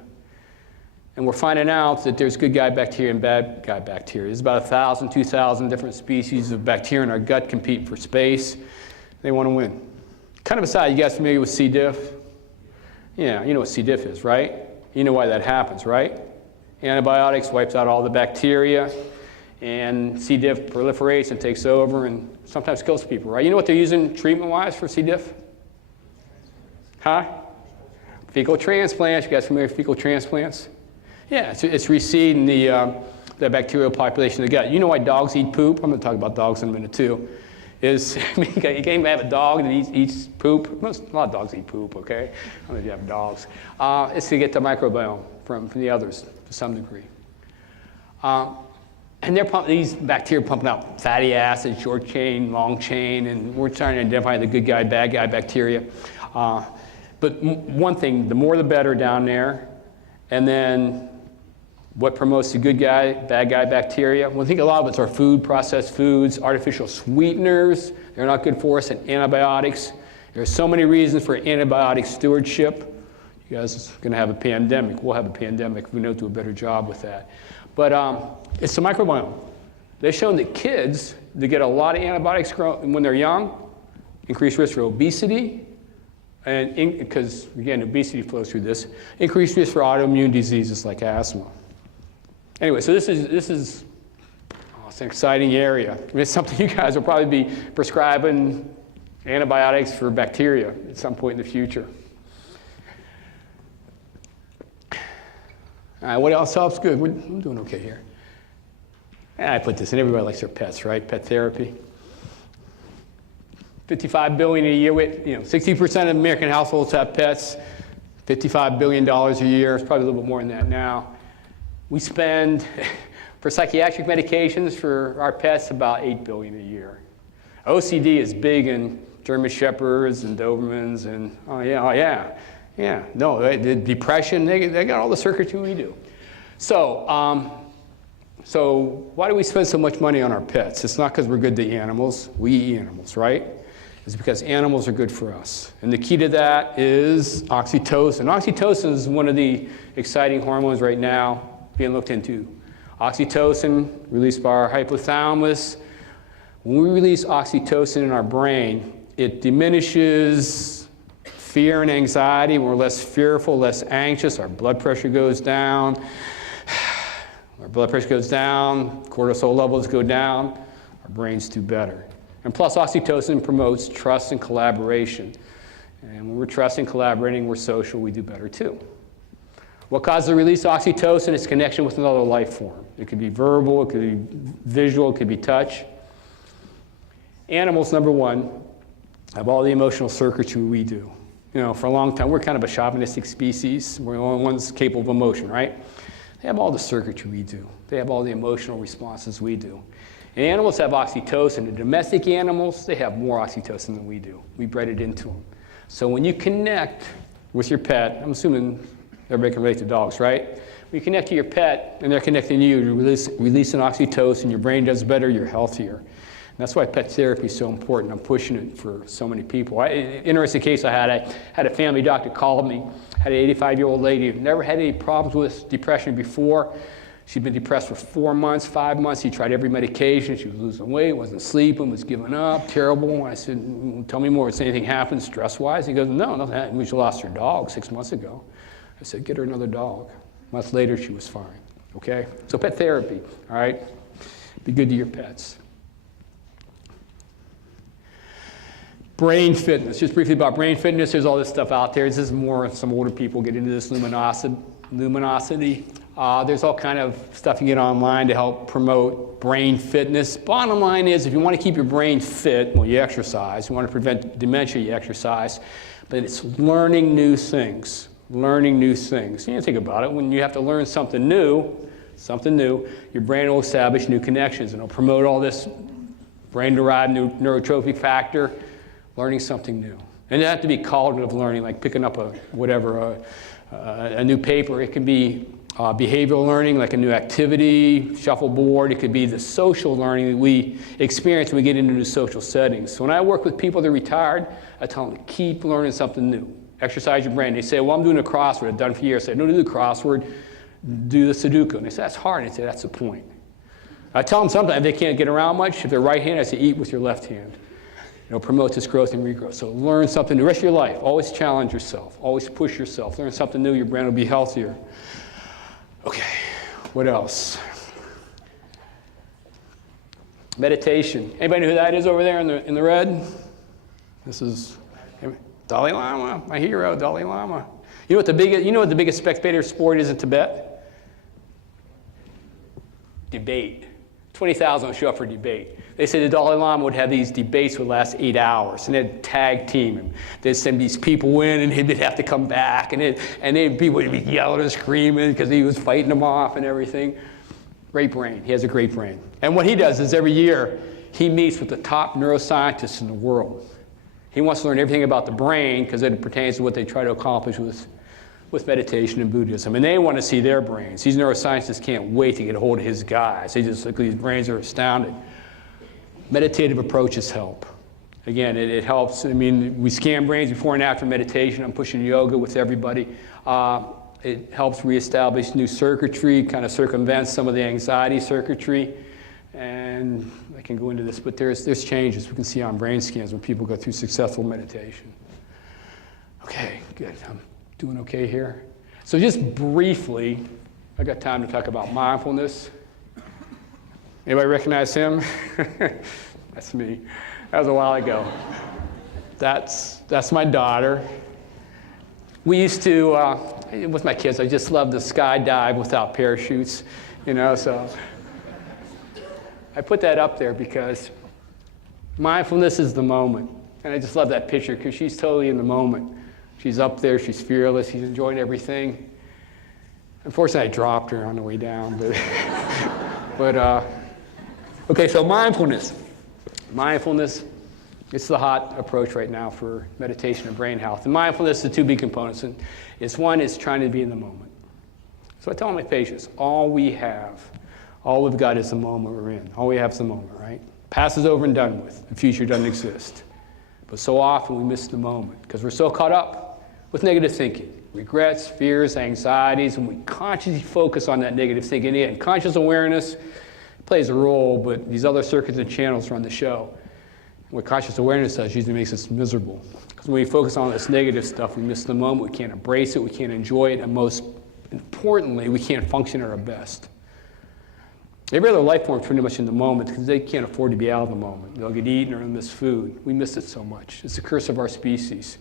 And we're finding out that there's good guy bacteria and bad guy bacteria. There's about 1,000, 2,000 different species of bacteria in our gut compete for space. They want to win. Kind of aside, you guys familiar with C. diff? Yeah, you know what C. diff is, right? You know why that happens, right? Antibiotics wipes out all the bacteria, and C. diff proliferates and takes over and sometimes kills people, right? You know what they're using treatment-wise for C. diff? Huh? Fecal transplants. You guys familiar with fecal transplants? Yeah, it's reseeding the bacterial population in the gut. You know why dogs eat poop? I'm going to talk about dogs in a minute too. is, I mean, you can't even have a dog that eats poop. A lot of dogs eat poop, okay? I don't know if you have dogs. It's to get the microbiome from the others to some degree. And these bacteria pumping out fatty acids, short chain, long chain, and we're trying to identify the good guy, bad guy bacteria. But one thing, the more the better down there. And then what promotes the good guy, bad guy bacteria? Well, I think a lot of it's our food, processed foods, artificial sweeteners. They're not good for us, and antibiotics. There are so many reasons for antibiotic stewardship. You guys are going to have a pandemic. We'll have a pandemic if we don't do a better job with that. But it's the microbiome. They've shown that kids that get a lot of antibiotics when they're young, increased risk for obesity, and because, again, obesity flows through this, increased risk for autoimmune diseases like asthma. Anyway, so this is it's an exciting area. I mean, it's something you guys will probably be prescribing antibiotics for bacteria at some point in the future. All right, what else helps? Good, I'm doing okay here. And I put this in, everybody likes their pets, right? Pet therapy. 55 billion a year, 60% of American households have pets, $55 billion a year. It's probably a little bit more than that now. We spend, for psychiatric medications for our pets, about $8 billion a year. OCD is big in German Shepherds and Dobermans and, the depression, they got all the circuitry we do. So why do we spend so much money on our pets? It's not because we're good to animals. We eat animals, right? It's because animals are good for us. And the key to that is oxytocin. Oxytocin is one of the exciting hormones right now being looked into. Oxytocin, released by our hypothalamus. When we release oxytocin in our brain, it diminishes fear and anxiety. We're less fearful, less anxious. Our blood pressure goes down. Our blood pressure goes down, cortisol levels go down, our brains do better. And plus, oxytocin promotes trust and collaboration. And when we're trusting, collaborating, we're social, we do better too. What causes the release of oxytocin is connection with another life form. It could be verbal, it could be visual, it could be touch. Animals, number one, have all the emotional circuitry we do. For a long time, we're kind of a chauvinistic species. We're the only ones capable of emotion, right? They have all the circuitry we do. They have all the emotional responses we do. And animals have oxytocin. The domestic animals, they have more oxytocin than we do. We bred it into them. So when you connect with your pet, I'm assuming everybody can relate to dogs, right? When you connect to your pet and they're connecting to you, you're releasing oxytocin, your brain does better, you're healthier. And that's why pet therapy is so important. I'm pushing it for so many people. Interesting case I had a family doctor call me, had an 85-year-old lady who never had any problems with depression before. She'd been depressed for 4 months, 5 months. She tried every medication. She was losing weight, wasn't sleeping, was giving up, terrible. I said, tell me more. Has anything happened stress-wise? He goes, no, nothing happened. She lost her dog 6 months ago. I said, get her another dog. A month later, she was fine, okay? So pet therapy, all right? Be good to your pets. Brain fitness, just briefly about brain fitness. There's all this stuff out there. This is more, some older people get into this luminosity. There's all kind of stuff you get online to help promote brain fitness. Bottom line is, if you want to keep your brain fit, well, you exercise. You want to prevent dementia, you exercise. But it's learning new things. Learning new things. You think about it. When you have to learn something new, your brain will establish new connections, and it'll promote all this brain-derived neurotrophic factor, learning something new. And it doesn't have to be cognitive learning, like picking up a new paper. It can be behavioral learning, like a new activity, shuffleboard. It could be the social learning that we experience when we get into new social settings. So when I work with people that are retired, I tell them to keep learning something new. Exercise your brain. They say, well, I'm doing a crossword. I've done it for years. I say, don't do the crossword, do the Sudoku. And they say, that's hard. And I say, that's the point. I tell them sometimes they can't get around much. If they're right-handed, I say, eat with your left hand. Promotes this growth and regrowth. So learn something new. The rest of your life, always challenge yourself. Always push yourself. Learn something new. Your brain will be healthier. Okay, what else? Meditation. Anybody know who that is over there in the red? This is Dalai Lama, my hero, Dalai Lama. You know what the biggest spectator sport is in Tibet? Debate. 20,000 will show up for debate. They say the Dalai Lama would have these debates would last 8 hours, and they'd tag team him. They'd send these people in, and he'd have to come back, and people would be yelling and screaming because he was fighting them off and everything. Great brain. He has a great brain. And what he does is every year, he meets with the top neuroscientists in the world. He wants to learn everything about the brain because it pertains to what they try to accomplish with meditation and Buddhism. And they want to see their brains. These neuroscientists can't wait to get a hold of his guys. They just look at these brains, are astounded. Meditative approaches help. Again, it helps. I mean, we scan brains before and after meditation. I'm pushing yoga with everybody. It helps reestablish new circuitry, kind of circumvents some of the anxiety circuitry. And I can go into this, but there's changes we can see on brain scans when people go through successful meditation. Okay, good. I'm doing okay here. So just briefly, I got time to talk about mindfulness. Anybody recognize him? That's me. That was a while ago. That's my daughter. We used to, with my kids, I just loved to skydive without parachutes, so I put that up there because mindfulness is the moment. And I just love that picture because she's totally in the moment. She's up there, she's fearless, she's enjoying everything. Unfortunately, I dropped her on the way down, okay, so mindfulness. Mindfulness, it's the hot approach right now for meditation and brain health. And mindfulness, the two big components. And one is trying to be in the moment. So I tell my patients, all we've got is the moment we're in. All we have is the moment, right? Past is over and done with. The future doesn't exist. But so often we miss the moment because we're so caught up with negative thinking, regrets, fears, anxieties, and we consciously focus on that negative thinking. Again, conscious awareness plays a role, but these other circuits and channels run the show. What conscious awareness does usually makes us miserable. Because when we focus on this negative stuff, we miss the moment, we can't embrace it, we can't enjoy it, and most importantly, we can't function at our best. Every other life form is pretty much in the moment because they can't afford to be out of the moment. They'll get eaten or they'll miss food. We miss it so much. It's the curse of our species.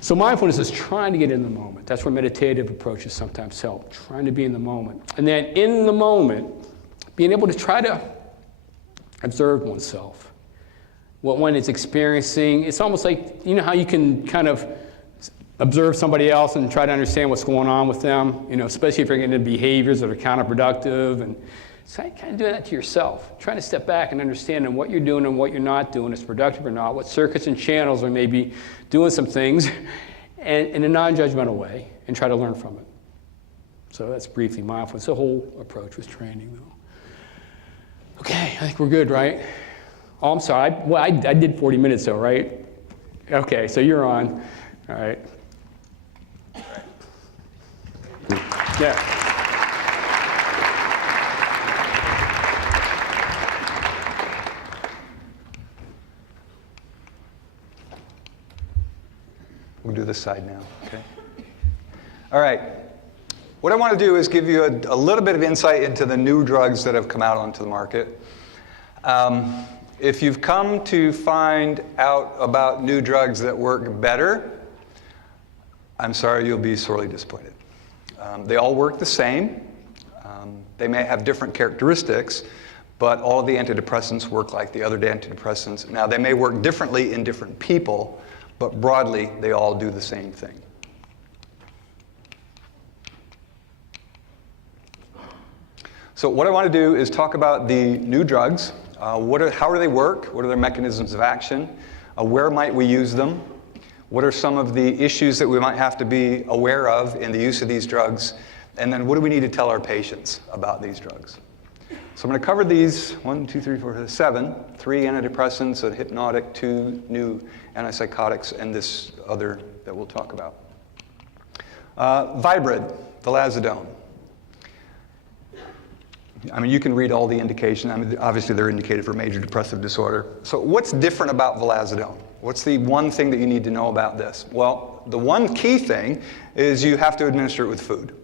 So mindfulness is trying to get in the moment. That's where meditative approaches sometimes help, trying to be in the moment. And then in the moment, being able to try to observe oneself, what one is experiencing. It's almost like, how you can kind of observe somebody else and try to understand what's going on with them, especially if you're getting into behaviors that are counterproductive. And so kind of doing that to yourself, trying to step back and understand what you're doing and what you're not doing is productive or not, what circuits and channels are maybe doing some things and in a non-judgmental way, and try to learn from it. So that's briefly mindfulness. The whole approach was training, though. Okay, I think we're good, right? Oh, I'm sorry. I did 40 minutes, though, right? Okay, so you're on. All right. Yeah. We'll do this side now, okay? All right. What I want to do is give you a little bit of insight into the new drugs that have come out onto the market. If you've come to find out about new drugs that work better, I'm sorry, you'll be sorely disappointed. They all work the same. They may have different characteristics, but all of the antidepressants work like the other antidepressants. Now, they may work differently in different people, but broadly, they all do the same thing. So what I want to do is talk about the new drugs. How do they work? What are their mechanisms of action? Where might we use them? What are some of the issues that we might have to be aware of in the use of these drugs? And then what do we need to tell our patients about these drugs? So I'm going to cover these, 1, 2, 3, 4, 7, 3 antidepressants, a hypnotic, 2 new antipsychotics, and this other that we'll talk about. Vibrid, vilazodone. I mean, you can read all the indications. I mean, obviously, they're indicated for major depressive disorder. So what's different about vilazodone? What's the one thing that you need to know about this? Well, the one key thing is you have to administer it with food.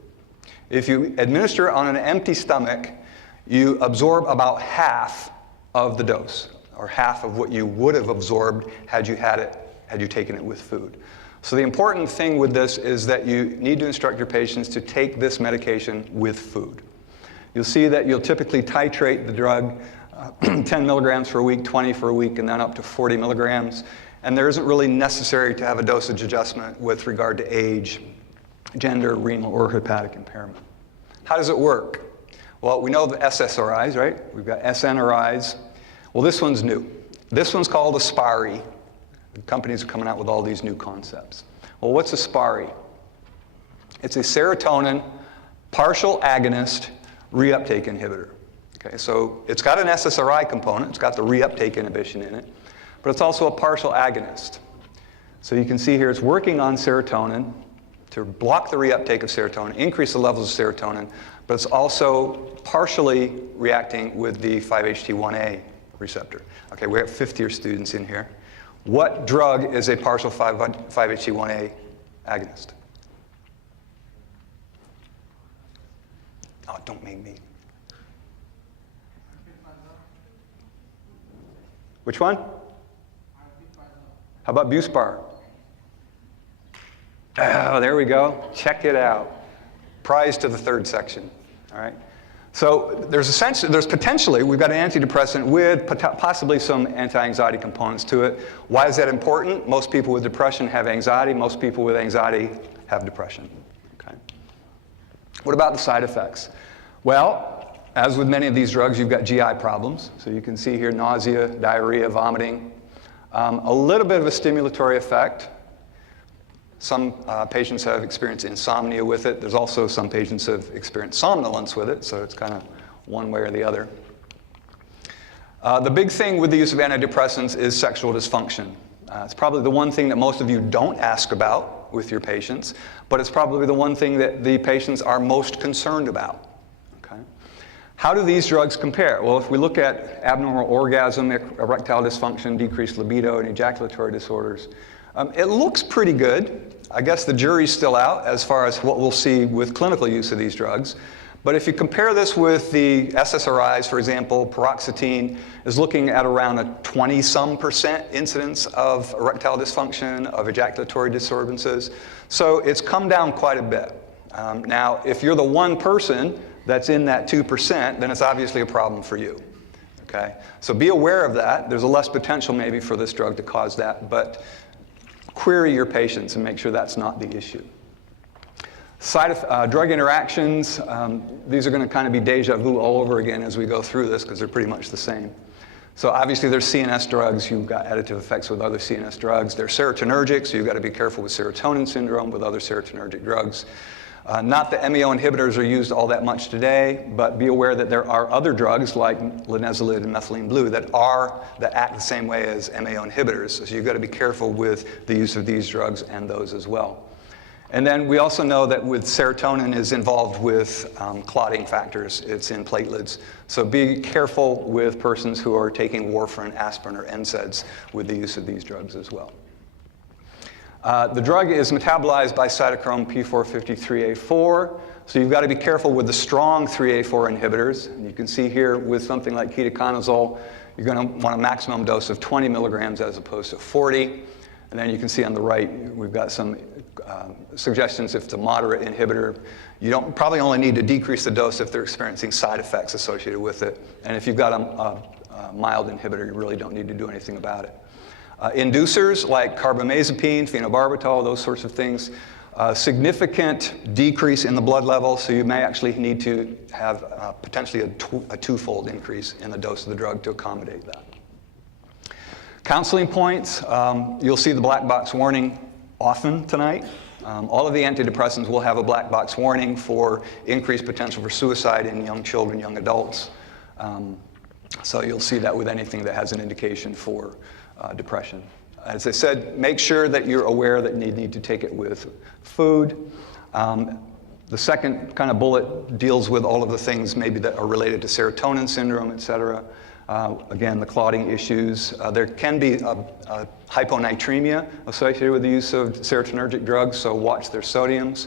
If you administer it on an empty stomach, you absorb about half of the dose, or half of what you would have absorbed had you taken it with food. So the important thing with this is that you need to instruct your patients to take this medication with food. You'll see that you'll typically titrate the drug 10 milligrams for a week, 20 for a week, and then up to 40 milligrams. And there isn't really necessary to have a dosage adjustment with regard to age, gender, renal, or hepatic impairment. How does it work? Well, we know the SSRIs, right? We've got SNRIs. Well, this one's new. This one's called a SPARI. The companies are coming out with all these new concepts. Well, what's a SPARI? It's a serotonin partial agonist reuptake inhibitor. Okay, so it's got an SSRI component. It's got the reuptake inhibition in it. But it's also a partial agonist. So you can see here it's working on serotonin to block the reuptake of serotonin, increase the levels of serotonin, but it's also partially reacting with the 5-HT1A receptor. Okay, we have fifth-year students in here. What drug is a partial 5-HT1A agonist? Oh, don't make me. Which one? How about Buspar? Oh, there we go. Check it out. Prize to the third section. All right. So there's potentially, we've got an antidepressant with possibly some anti-anxiety components to it. Why is that important? Most people with depression have anxiety. Most people with anxiety have depression. Okay. What about the side effects? Well, as with many of these drugs, you've got GI problems. So you can see here nausea, diarrhea, vomiting. A little bit of a stimulatory effect. Some patients have experienced insomnia with it. There's also some patients who have experienced somnolence with it, so it's kind of one way or the other. The big thing with the use of antidepressants is sexual dysfunction. It's probably the one thing that most of you don't ask about with your patients, but it's probably the one thing that the patients are most concerned about. How do these drugs compare? Well, if we look at abnormal orgasm, erectile dysfunction, decreased libido, and ejaculatory disorders, it looks pretty good. I guess the jury's still out as far as what we'll see with clinical use of these drugs. But if you compare this with the SSRIs, for example, paroxetine is looking at around a 20-some% incidence of erectile dysfunction, of ejaculatory disturbances. So it's come down quite a bit. Now, if you're the one person that's in that 2%, then it's obviously a problem for you. Okay? So be aware of that. There's a less potential maybe for this drug to cause that, but query your patients and make sure that's not the issue. Drug interactions, these are going to kind of be deja vu all over again as we go through this because they're pretty much the same. So obviously there's CNS drugs. You've got additive effects with other CNS drugs. They're serotonergic, so you've got to be careful with serotonin syndrome with other serotonergic drugs. Not that MAO inhibitors are used all that much today, but be aware that there are other drugs like linezolid and methylene blue that act the same way as MAO inhibitors. So you've got to be careful with the use of these drugs and those as well. And then we also know that with serotonin is involved with clotting factors. It's in platelets. So be careful with persons who are taking warfarin, aspirin, or NSAIDs with the use of these drugs as well. The drug is metabolized by cytochrome P453A4, so you've got to be careful with the strong 3A4 inhibitors. And you can see here with something like ketoconazole, you're going to want a maximum dose of 20 milligrams as opposed to 40. And then you can see on the right, we've got some suggestions if it's a moderate inhibitor. You don't probably only need to decrease the dose if they're experiencing side effects associated with it. And if you've got a mild inhibitor, you really don't need to do anything about it. Inducers like carbamazepine, phenobarbital, those sorts of things, significant decrease in the blood level, so you may actually need to have potentially a twofold increase in the dose of the drug to accommodate that. Counseling points, you'll see the black box warning often tonight. All of the antidepressants will have a black box warning for increased potential for suicide in young children, young adults. So you'll see that with anything that has an indication for depression. As I said, make sure that you're aware that you need to take it with food. The second kind of bullet deals with all of the things maybe that are related to serotonin syndrome, et cetera. Again, the clotting issues. There can be a hyponatremia associated with the use of serotonergic drugs, so watch their sodiums.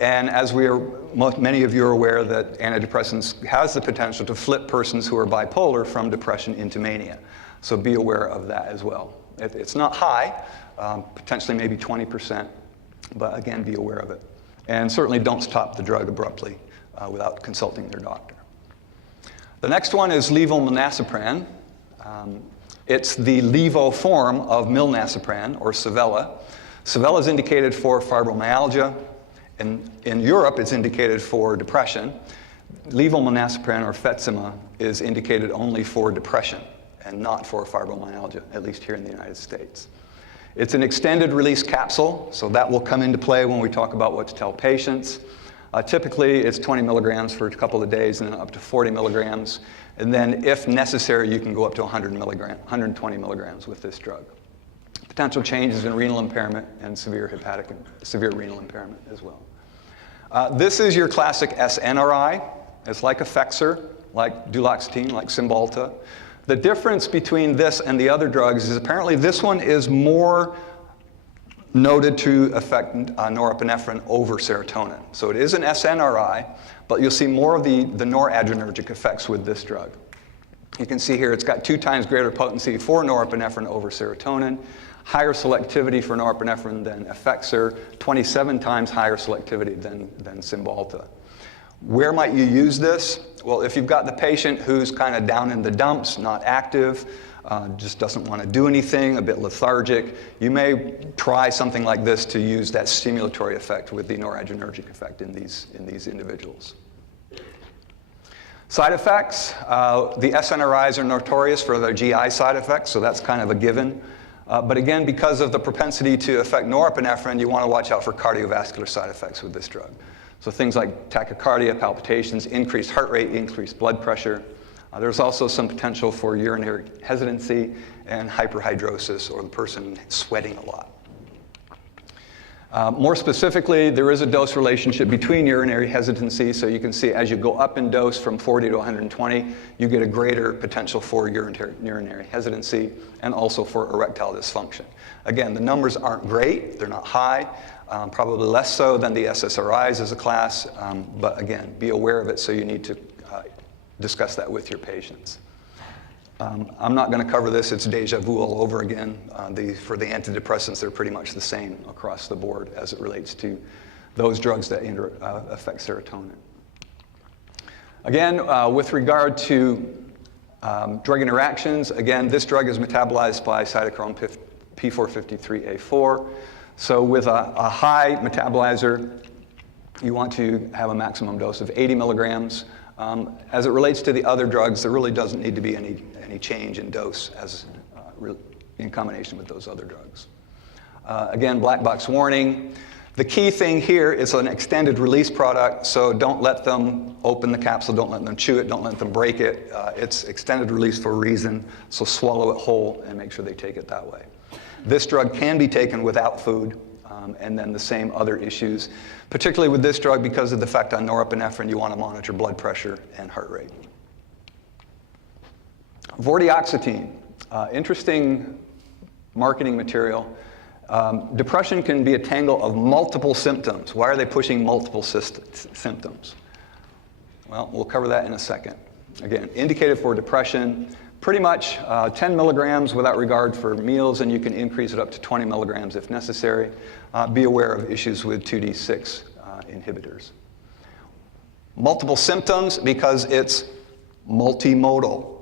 And as many of you are aware that antidepressants has the potential to flip persons who are bipolar from depression into mania. So be aware of that as well. It's not high, potentially maybe 20%, but again, be aware of it. And certainly don't stop the drug abruptly without consulting their doctor. The next one is levomilnacipran. It's the levo form of milnacipran, or Savella. Savella is indicated for fibromyalgia. In Europe, it's indicated for depression. Levomilnacipran, or Fetsima, is indicated only for depression and not for fibromyalgia, at least here in the United States. It's an extended release capsule, so that will come into play when we talk about what to tell patients. Typically, it's 20 milligrams for a couple of days and then up to 40 milligrams. And then, if necessary, you can go up to 120 milligrams with this drug. Potential changes in renal impairment and severe renal impairment as well. This is your classic SNRI. It's like Effexor, like duloxetine, like Cymbalta. The difference between this and the other drugs is apparently this one is more noted to affect norepinephrine over serotonin. So it is an SNRI, but you'll see more of the noradrenergic effects with this drug. You can see here it's got 2 times greater potency for norepinephrine over serotonin, higher selectivity for norepinephrine than Effexor, 27 times higher selectivity than Cymbalta. Where might you use this? Well, if you've got the patient who's kind of down in the dumps, not active, just doesn't want to do anything, a bit lethargic, you may try something like this to use that stimulatory effect with the noradrenergic effect in these individuals. Side effects, the SNRIs are notorious for their GI side effects, so that's kind of a given. But again, because of the propensity to affect norepinephrine, you want to watch out for cardiovascular side effects with this drug. So things like tachycardia, palpitations, increased heart rate, increased blood pressure. There's also some potential for urinary hesitancy and hyperhidrosis, or the person sweating a lot. More specifically, there is a dose relationship between urinary hesitancy. So you can see as you go up in dose from 40 to 120, you get a greater potential for urinary hesitancy and also for erectile dysfunction. Again, the numbers aren't great. They're not high. Probably less so than the SSRIs as a class. But again, be aware of it, so you need to discuss that with your patients. I'm not going to cover this. It's deja vu all over again. For the antidepressants, they're pretty much the same across the board as it relates to those drugs that affect serotonin. Again, with regard to drug interactions, again, this drug is metabolized by cytochrome P453A4. So with a high metabolizer, you want to have a maximum dose of 80 milligrams. As it relates to the other drugs, there really doesn't need to be any change in dose in combination with those other drugs. Again, black box warning. The key thing here is an extended release product, so don't let them open the capsule, don't let them chew it, don't let them break it. It's extended release for a reason, so swallow it whole and make sure they take it that way. This drug can be taken without food, and then the same other issues. Particularly with this drug, because of the effect on norepinephrine, you want to monitor blood pressure and heart rate. Vortioxetine, interesting marketing material. Depression can be a tangle of multiple symptoms. Why are they pushing multiple symptoms? Well, we'll cover that in a second. Again, indicated for depression, pretty much 10 milligrams without regard for meals, and you can increase it up to 20 milligrams if necessary. Be aware of issues with 2D6 inhibitors. Multiple symptoms because it's multimodal.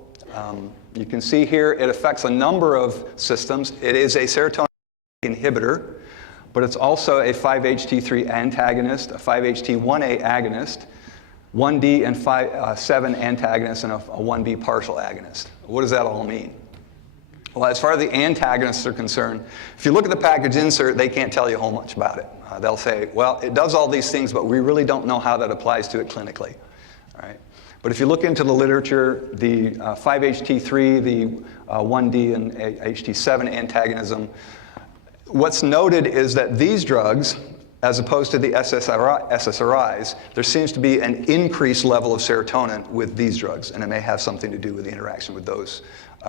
You can see here it affects a number of systems. It is a serotonin inhibitor, but it's also a 5-HT3 antagonist, a 5-HT1A agonist, 1D and 7 antagonist, and a 1B partial agonist. What does that all mean? Well, as far as the antagonists are concerned, if you look at the package insert, they can't tell you a whole much about it. They'll say, well, it does all these things, but we really don't know how that applies to it clinically. All right? But if you look into the literature, the 5-HT3, the 1D and HT7 antagonism, what's noted is that these drugs, as opposed to the SSRIs, there seems to be an increased level of serotonin with these drugs, and it may have something to do with the interaction with those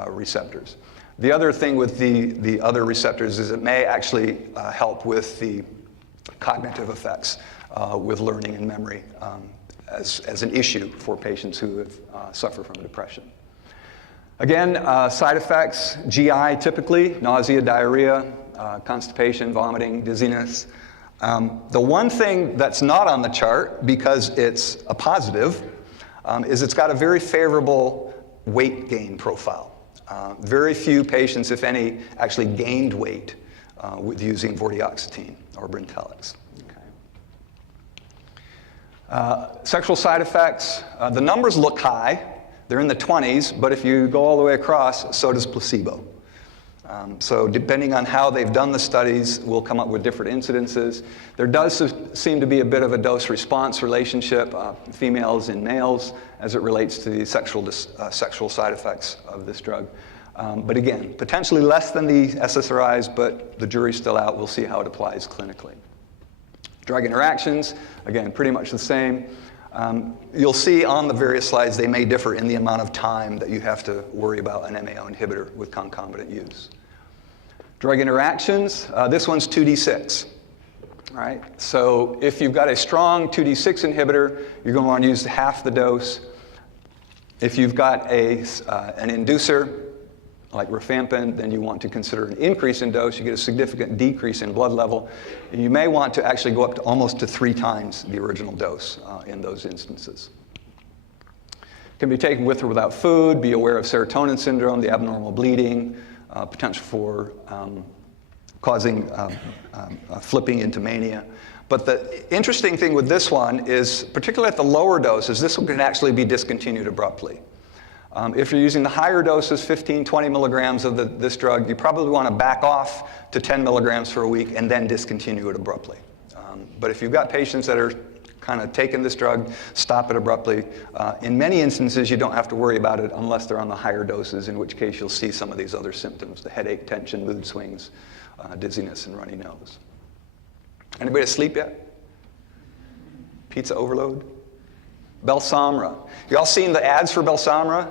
receptors. The other thing with the other receptors is it may actually help with the cognitive effects with learning and memory as an issue for patients who have suffer from depression. Again, side effects, GI typically, nausea, diarrhea, constipation, vomiting, dizziness. The one thing that's not on the chart, because it's a positive, is it's got a very favorable weight gain profile. Very few patients, if any, actually gained weight with using vortioxetine or Brintellix. Sexual side effects, the numbers look high. They're in the 20s, but if you go all the way across, so does placebo. So depending on how they've done the studies, we'll come up with different incidences. There does seem to be a bit of a dose-response relationship, females and males, as it relates to the sexual side effects of this drug. But again, potentially less than the SSRIs, but the jury's still out. We'll see how it applies clinically. Drug interactions, again, pretty much the same. You'll see on the various slides they may differ in the amount of time that you have to worry about an MAO inhibitor with concomitant use. Drug interactions, this one's 2D6. All right? So if you've got a strong 2D6 inhibitor, you're going to want to use half the dose. If you've got an inducer, like rifampin, then you want to consider an increase in dose. You get a significant decrease in blood level. You may want to actually go up to almost to 3 times the original dose in those instances. Can be taken with or without food. Be aware of serotonin syndrome, the abnormal bleeding, potential for causing flipping into mania. But the interesting thing with this one is, particularly at the lower doses, this one can actually be discontinued abruptly. If you're using the higher doses, 15, 20 milligrams of this drug, you probably want to back off to 10 milligrams for a week and then discontinue it abruptly. But if you've got patients that are kind of taking this drug, stop it abruptly. In many instances, you don't have to worry about it unless they're on the higher doses, in which case you'll see some of these other symptoms, the headache, tension, mood swings, dizziness, and runny nose. Anybody asleep yet? Pizza overload? Belsomra. You all seen the ads for Belsomra?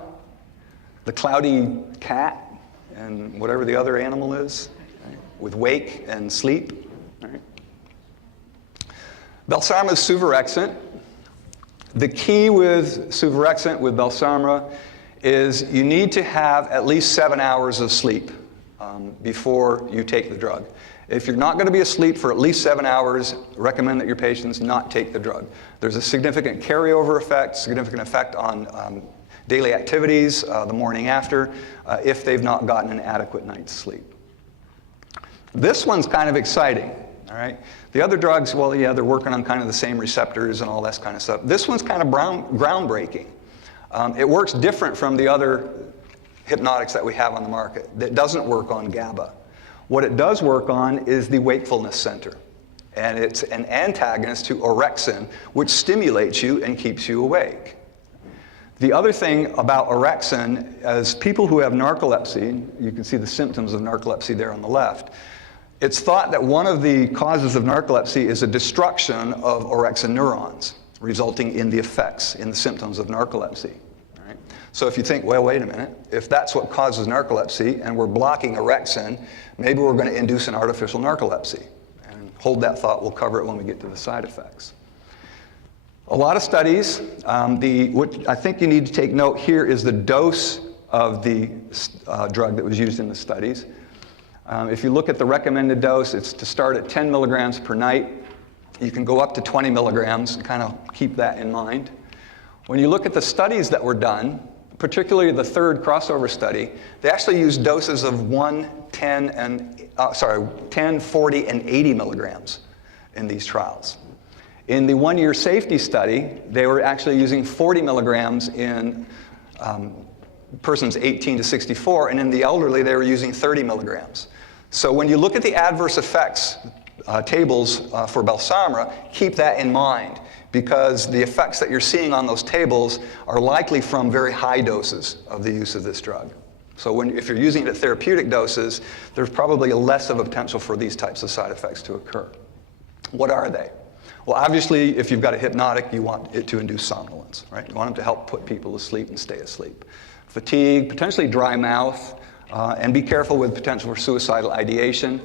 The cloudy cat and whatever the other animal is, right? With wake and sleep. Right? Belsomra is suvorexant. The key with suvorexant, with Belsomra, is you need to have at least 7 hours of sleep before you take the drug. If you're not going to be asleep for at least 7 hours, recommend that your patients not take the drug. There's a significant carryover effect, significant effect on daily activities the morning after if they've not gotten an adequate night's sleep. This one's kind of exciting, all right? The other drugs, well, yeah, they're working on kind of the same receptors and all that kind of stuff. This one's kind of groundbreaking. It works different from the other hypnotics that we have on the market. It doesn't work on GABA. What it does work on is the wakefulness center. And it's an antagonist to orexin, which stimulates you and keeps you awake. The other thing about orexin, as people who have narcolepsy, you can see the symptoms of narcolepsy there on the left, it's thought that one of the causes of narcolepsy is a destruction of orexin neurons, resulting in the effects, in the symptoms of narcolepsy. Right? So if you think, well, wait a minute, if that's what causes narcolepsy and we're blocking orexin, maybe we're going to induce an artificial narcolepsy. And hold that thought, we'll cover it when we get to the side effects. A lot of studies, what I think you need to take note here is the dose of the drug that was used in the studies. If you look at the recommended dose, it's to start at 10 milligrams per night. You can go up to 20 milligrams and kind of keep that in mind. When you look at the studies that were done, particularly the third crossover study, they actually used doses of 10, 40, and 80 milligrams in these trials. In the one-year safety study, they were actually using 40 milligrams in persons 18 to 64, and in the elderly, they were using 30 milligrams. So when you look at the adverse effects tables for Belsomra, keep that in mind, because the effects that you're seeing on those tables are likely from very high doses of the use of this drug. So if you're using it at therapeutic doses, there's probably less of a potential for these types of side effects to occur. What are they? Well, obviously, if you've got a hypnotic, you want it to induce somnolence, right? You want them to help put people to sleep and stay asleep. Fatigue, potentially dry mouth, and be careful with potential for suicidal ideation.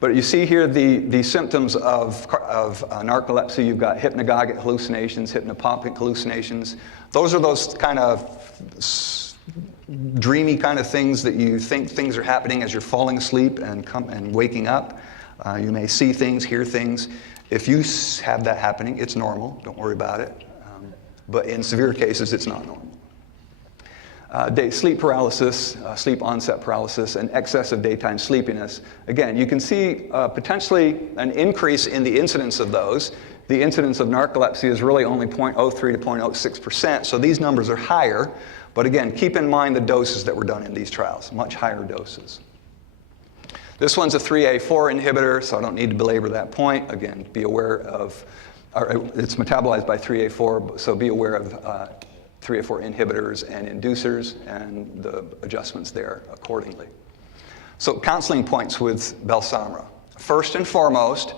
But you see here the symptoms of narcolepsy. You've got hypnagogic hallucinations, hypnopompic hallucinations. Those are those kind of dreamy kind of things that you think things are happening as you're falling asleep and waking up. You may see things, hear things. If you have that happening, it's normal. Don't worry about it. but in severe cases, it's not normal. Sleep paralysis, sleep onset paralysis, and excessive daytime sleepiness. Again, you can see potentially an increase in the incidence of those. The incidence of narcolepsy is really only 0.03 to 0.06%, so these numbers are higher. But again, keep in mind the doses that were done in these trials, much higher doses. This one's a 3A4 inhibitor, so I don't need to belabor that point. Again, be aware of, it's metabolized by 3A4, so be aware of 3A4 inhibitors and inducers and the adjustments there accordingly. So counseling points with Belsomra. First and foremost,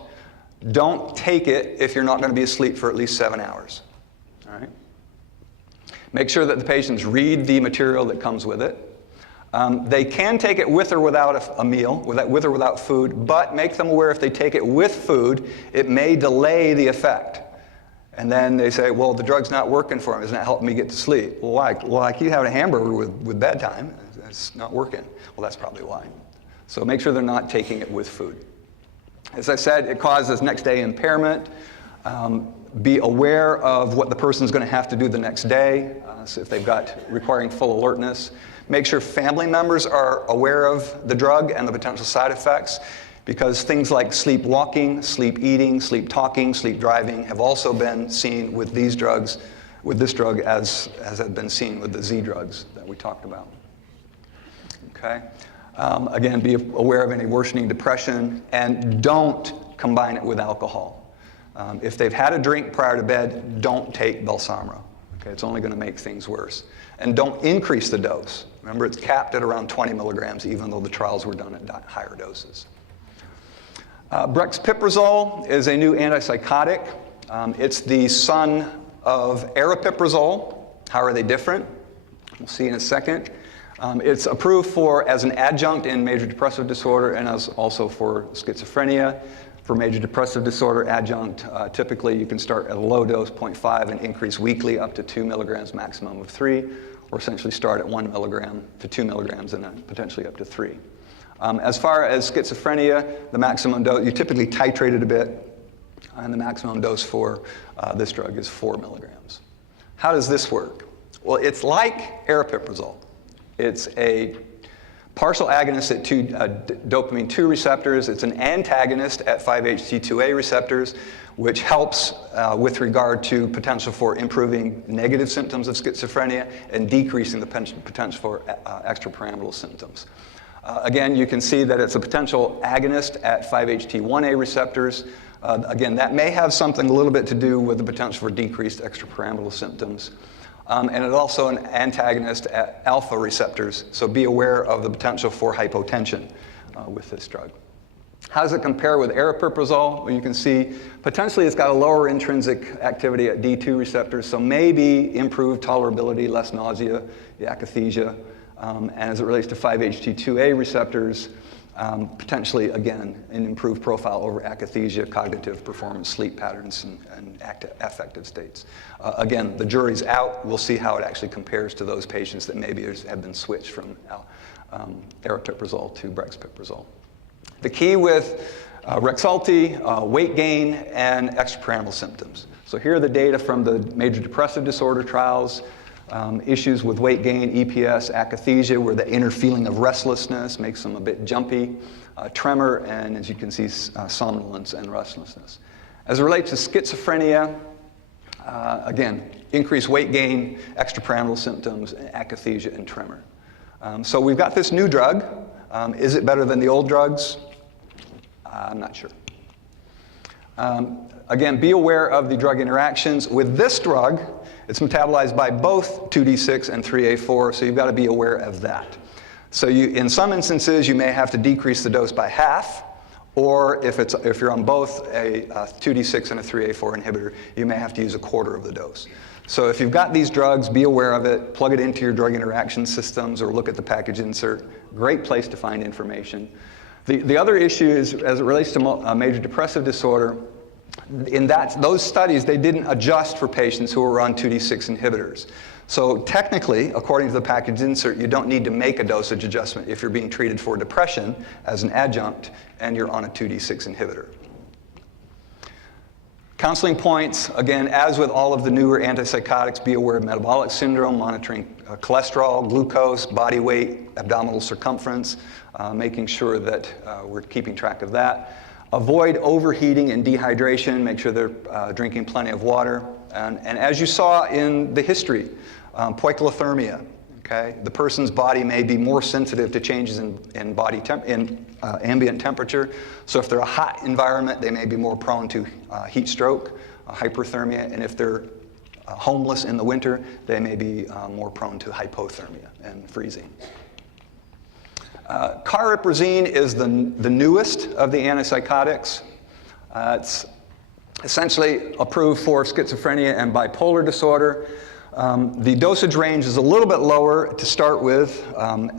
don't take it if you're not going to be asleep for at least 7 hours. All right? Make sure that the patients read the material that comes with it. They can take it with or without a meal, with or without food, but make them aware if they take it with food, it may delay the effect. And then they say, well, the drug's not working for me. It's not helping me get to sleep. Well, why? Well, I keep having a hamburger with bedtime. It's not working. Well, that's probably why. So make sure they're not taking it with food. As I said, it causes next day impairment. Be aware of what the person's going to have to do the next day. So if they've got requiring full alertness. Make sure family members are aware of the drug and the potential side effects, because things like sleepwalking, sleep eating, sleep talking, sleep driving have also been seen with these drugs, with this drug as had been seen with the Z drugs that we talked about. Okay. Again, be aware of any worsening depression, and don't combine it with alcohol. If they've had a drink prior to bed, don't take Belsomra. Okay, it's only going to make things worse. And don't increase the dose. Remember, it's capped at around 20 milligrams, even though the trials were done at higher doses. Brexpiprazole is a new antipsychotic. It's the son of aripiprazole. How are they different? We'll see in a second. It's approved as an adjunct in major depressive disorder and also for schizophrenia. For major depressive disorder adjunct, typically you can start at a low dose, 0.5, and increase weekly up to 2 milligrams, maximum of 3, or essentially start at 1 milligram to 2 milligrams and then potentially up to 3. As far as schizophrenia, the maximum dose, you typically titrate it a bit, and the maximum dose for this drug is 4 milligrams. How does this work? Well, it's like aripiprazole. It's a partial agonist at dopamine 2 receptors. It's an antagonist at 5-HT2A receptors, which helps with regard to potential for improving negative symptoms of schizophrenia and decreasing the potential for extrapyramidal symptoms. Again, you can see that it's a potential agonist at 5-HT1A receptors. Again, that may have something a little bit to do with the potential for decreased extrapyramidal symptoms. And it's also an antagonist at alpha receptors, so be aware of the potential for hypotension with this drug. How does it compare with aripiprazole? Well, you can see potentially it's got a lower intrinsic activity at D2 receptors, so maybe improved tolerability, less nausea, akathisia. And as it relates to 5-HT2A receptors, potentially, again, an improved profile over akathisia, cognitive performance, sleep patterns, and affective states. Again, the jury's out. We'll see how it actually compares to those patients that maybe have been switched from aripiprazole to brexpiprazole. The key with Rexulti, weight gain, and extrapyramidal symptoms. So here are the data from the major depressive disorder trials. Issues with weight gain, EPS, akathisia, where the inner feeling of restlessness makes them a bit jumpy, tremor, and as you can see, somnolence and restlessness. As it relates to schizophrenia, again, increased weight gain, extrapyramidal symptoms, akathisia, and tremor. So we've got this new drug. Is it better than the old drugs? I'm not sure. Again, be aware of the drug interactions. With this drug, it's metabolized by both 2D6 and 3A4, so you've got to be aware of that. So in some instances, you may have to decrease the dose by half, or if you're on both a 2D6 and a 3A4 inhibitor, you may have to use a quarter of the dose. So if you've got these drugs, be aware of it, plug it into your drug interaction systems, or look at the package insert. Great place to find information. The other issue is, as it relates to major depressive disorder, in those studies, they didn't adjust for patients who were on 2D6 inhibitors. So technically, according to the package insert, you don't need to make a dosage adjustment if you're being treated for depression as an adjunct and you're on a 2D6 inhibitor. Counseling points, again, as with all of the newer antipsychotics, be aware of metabolic syndrome, monitoring cholesterol, glucose, body weight, abdominal circumference, making sure that we're keeping track of that. Avoid overheating and dehydration, make sure they're drinking plenty of water. And as you saw in the history, poikilothermia, okay? The person's body may be more sensitive to changes in ambient temperature. So if they're a hot environment, they may be more prone to heat stroke, hyperthermia, and if they're homeless in the winter, they may be more prone to hypothermia and freezing. Cariprazine is the newest of the antipsychotics. It's essentially approved for schizophrenia and bipolar disorder. The dosage range is a little bit lower to start with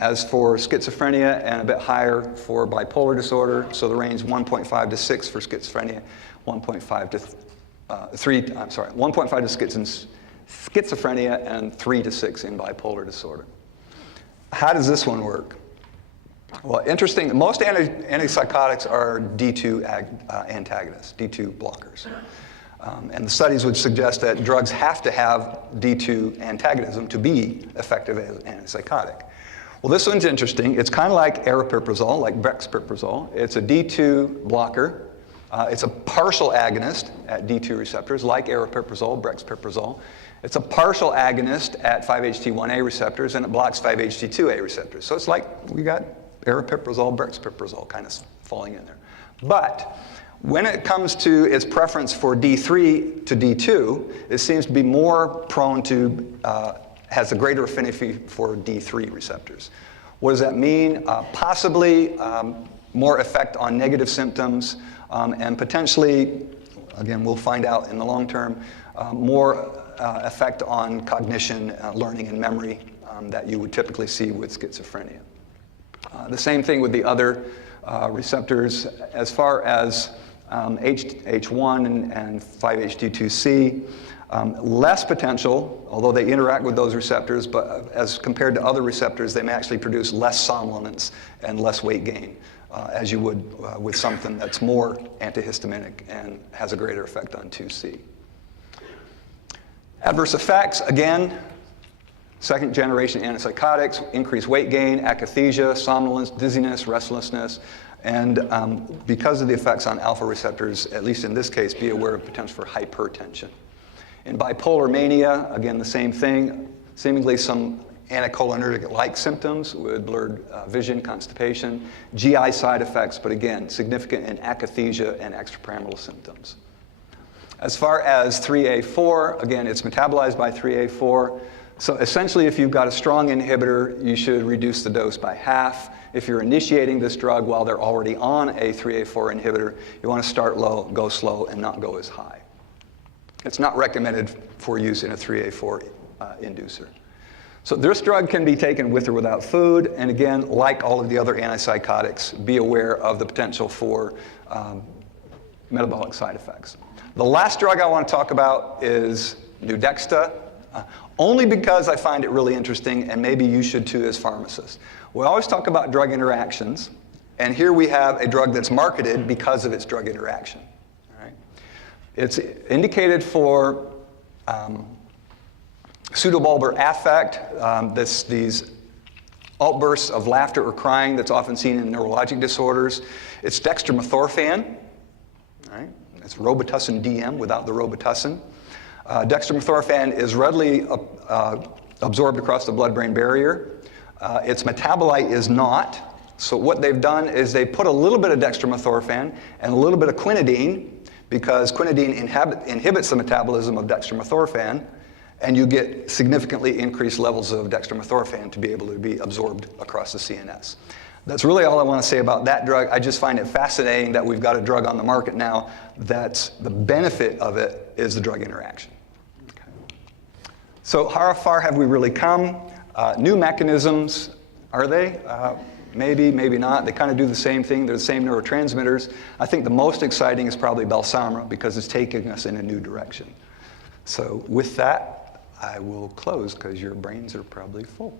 as for schizophrenia and a bit higher for bipolar disorder. So the range 1.5 to 6 for schizophrenia, 1.5 to schizophrenia and 3 to 6 in bipolar disorder. How does this one work? Well, interesting, most antipsychotics are D2 antagonists, D2 blockers. And the studies would suggest that drugs have to have D2 antagonism to be effective as an antipsychotic. Well, this one's interesting. It's kind of like aripiprazole, like brexpiprazole. It's a D2 blocker. It's a partial agonist at D2 receptors, like aripiprazole, brexpiprazole. It's a partial agonist at 5-HT1A receptors, and it blocks 5-HT2A receptors. So it's like we got aripiprazole, brexpiprazole kind of falling in there. But when it comes to its preference for D3 to D2, it seems to be more prone to, has a greater affinity for D3 receptors. What does that mean? Possibly more effect on negative symptoms, and potentially, again, we'll find out in the long term, more effect on cognition, learning, and memory that you would typically see with schizophrenia. The same thing with the other receptors. As far as H1 and 5-HT2C, less potential, although they interact with those receptors, but as compared to other receptors, they may actually produce less somnolence and less weight gain, as you would with something that's more antihistaminic and has a greater effect on 2C. Adverse effects, again, second generation antipsychotics, increased weight gain, akathisia, somnolence, dizziness, restlessness, and because of the effects on alpha receptors, at least in this case, be aware of potential for hypertension. In bipolar mania, again, the same thing, seemingly some anticholinergic-like symptoms with blurred vision, constipation, GI side effects, but again, significant in akathisia and extrapyramidal symptoms. As far as 3A4, again, it's metabolized by 3A4. So essentially, if you've got a strong inhibitor, you should reduce the dose by half. If you're initiating this drug while they're already on a 3A4 inhibitor, you want to start low, go slow, and not go as high. It's not recommended for use in a 3A4 inducer. So this drug can be taken with or without food, and again, like all of the other antipsychotics, be aware of the potential for metabolic side effects. The last drug I want to talk about is Nuedexta, only because I find it really interesting, and maybe you should too as pharmacists. We always talk about drug interactions, and here we have a drug that's marketed because of its drug interaction. All right? It's indicated for pseudobulbar affect, these outbursts of laughter or crying that's often seen in neurologic disorders. It's dextromethorphan. All right? It's Robitussin DM without the Robitussin. Dextromethorphan is readily absorbed across the blood-brain barrier. Its metabolite is not. So what they've done is they put a little bit of dextromethorphan and a little bit of quinidine, because quinidine inhibits the metabolism of dextromethorphan, and you get significantly increased levels of dextromethorphan to be able to be absorbed across the CNS. That's really all I want to say about that drug. I just find it fascinating that we've got a drug on the market now that's the benefit of it is the drug interaction. Okay. So how far have we really come? New mechanisms, are they? Maybe, maybe not. They kind of do the same thing. They're the same neurotransmitters. I think the most exciting is probably Balsamra because it's taking us in a new direction. So with that, I will close because your brains are probably full.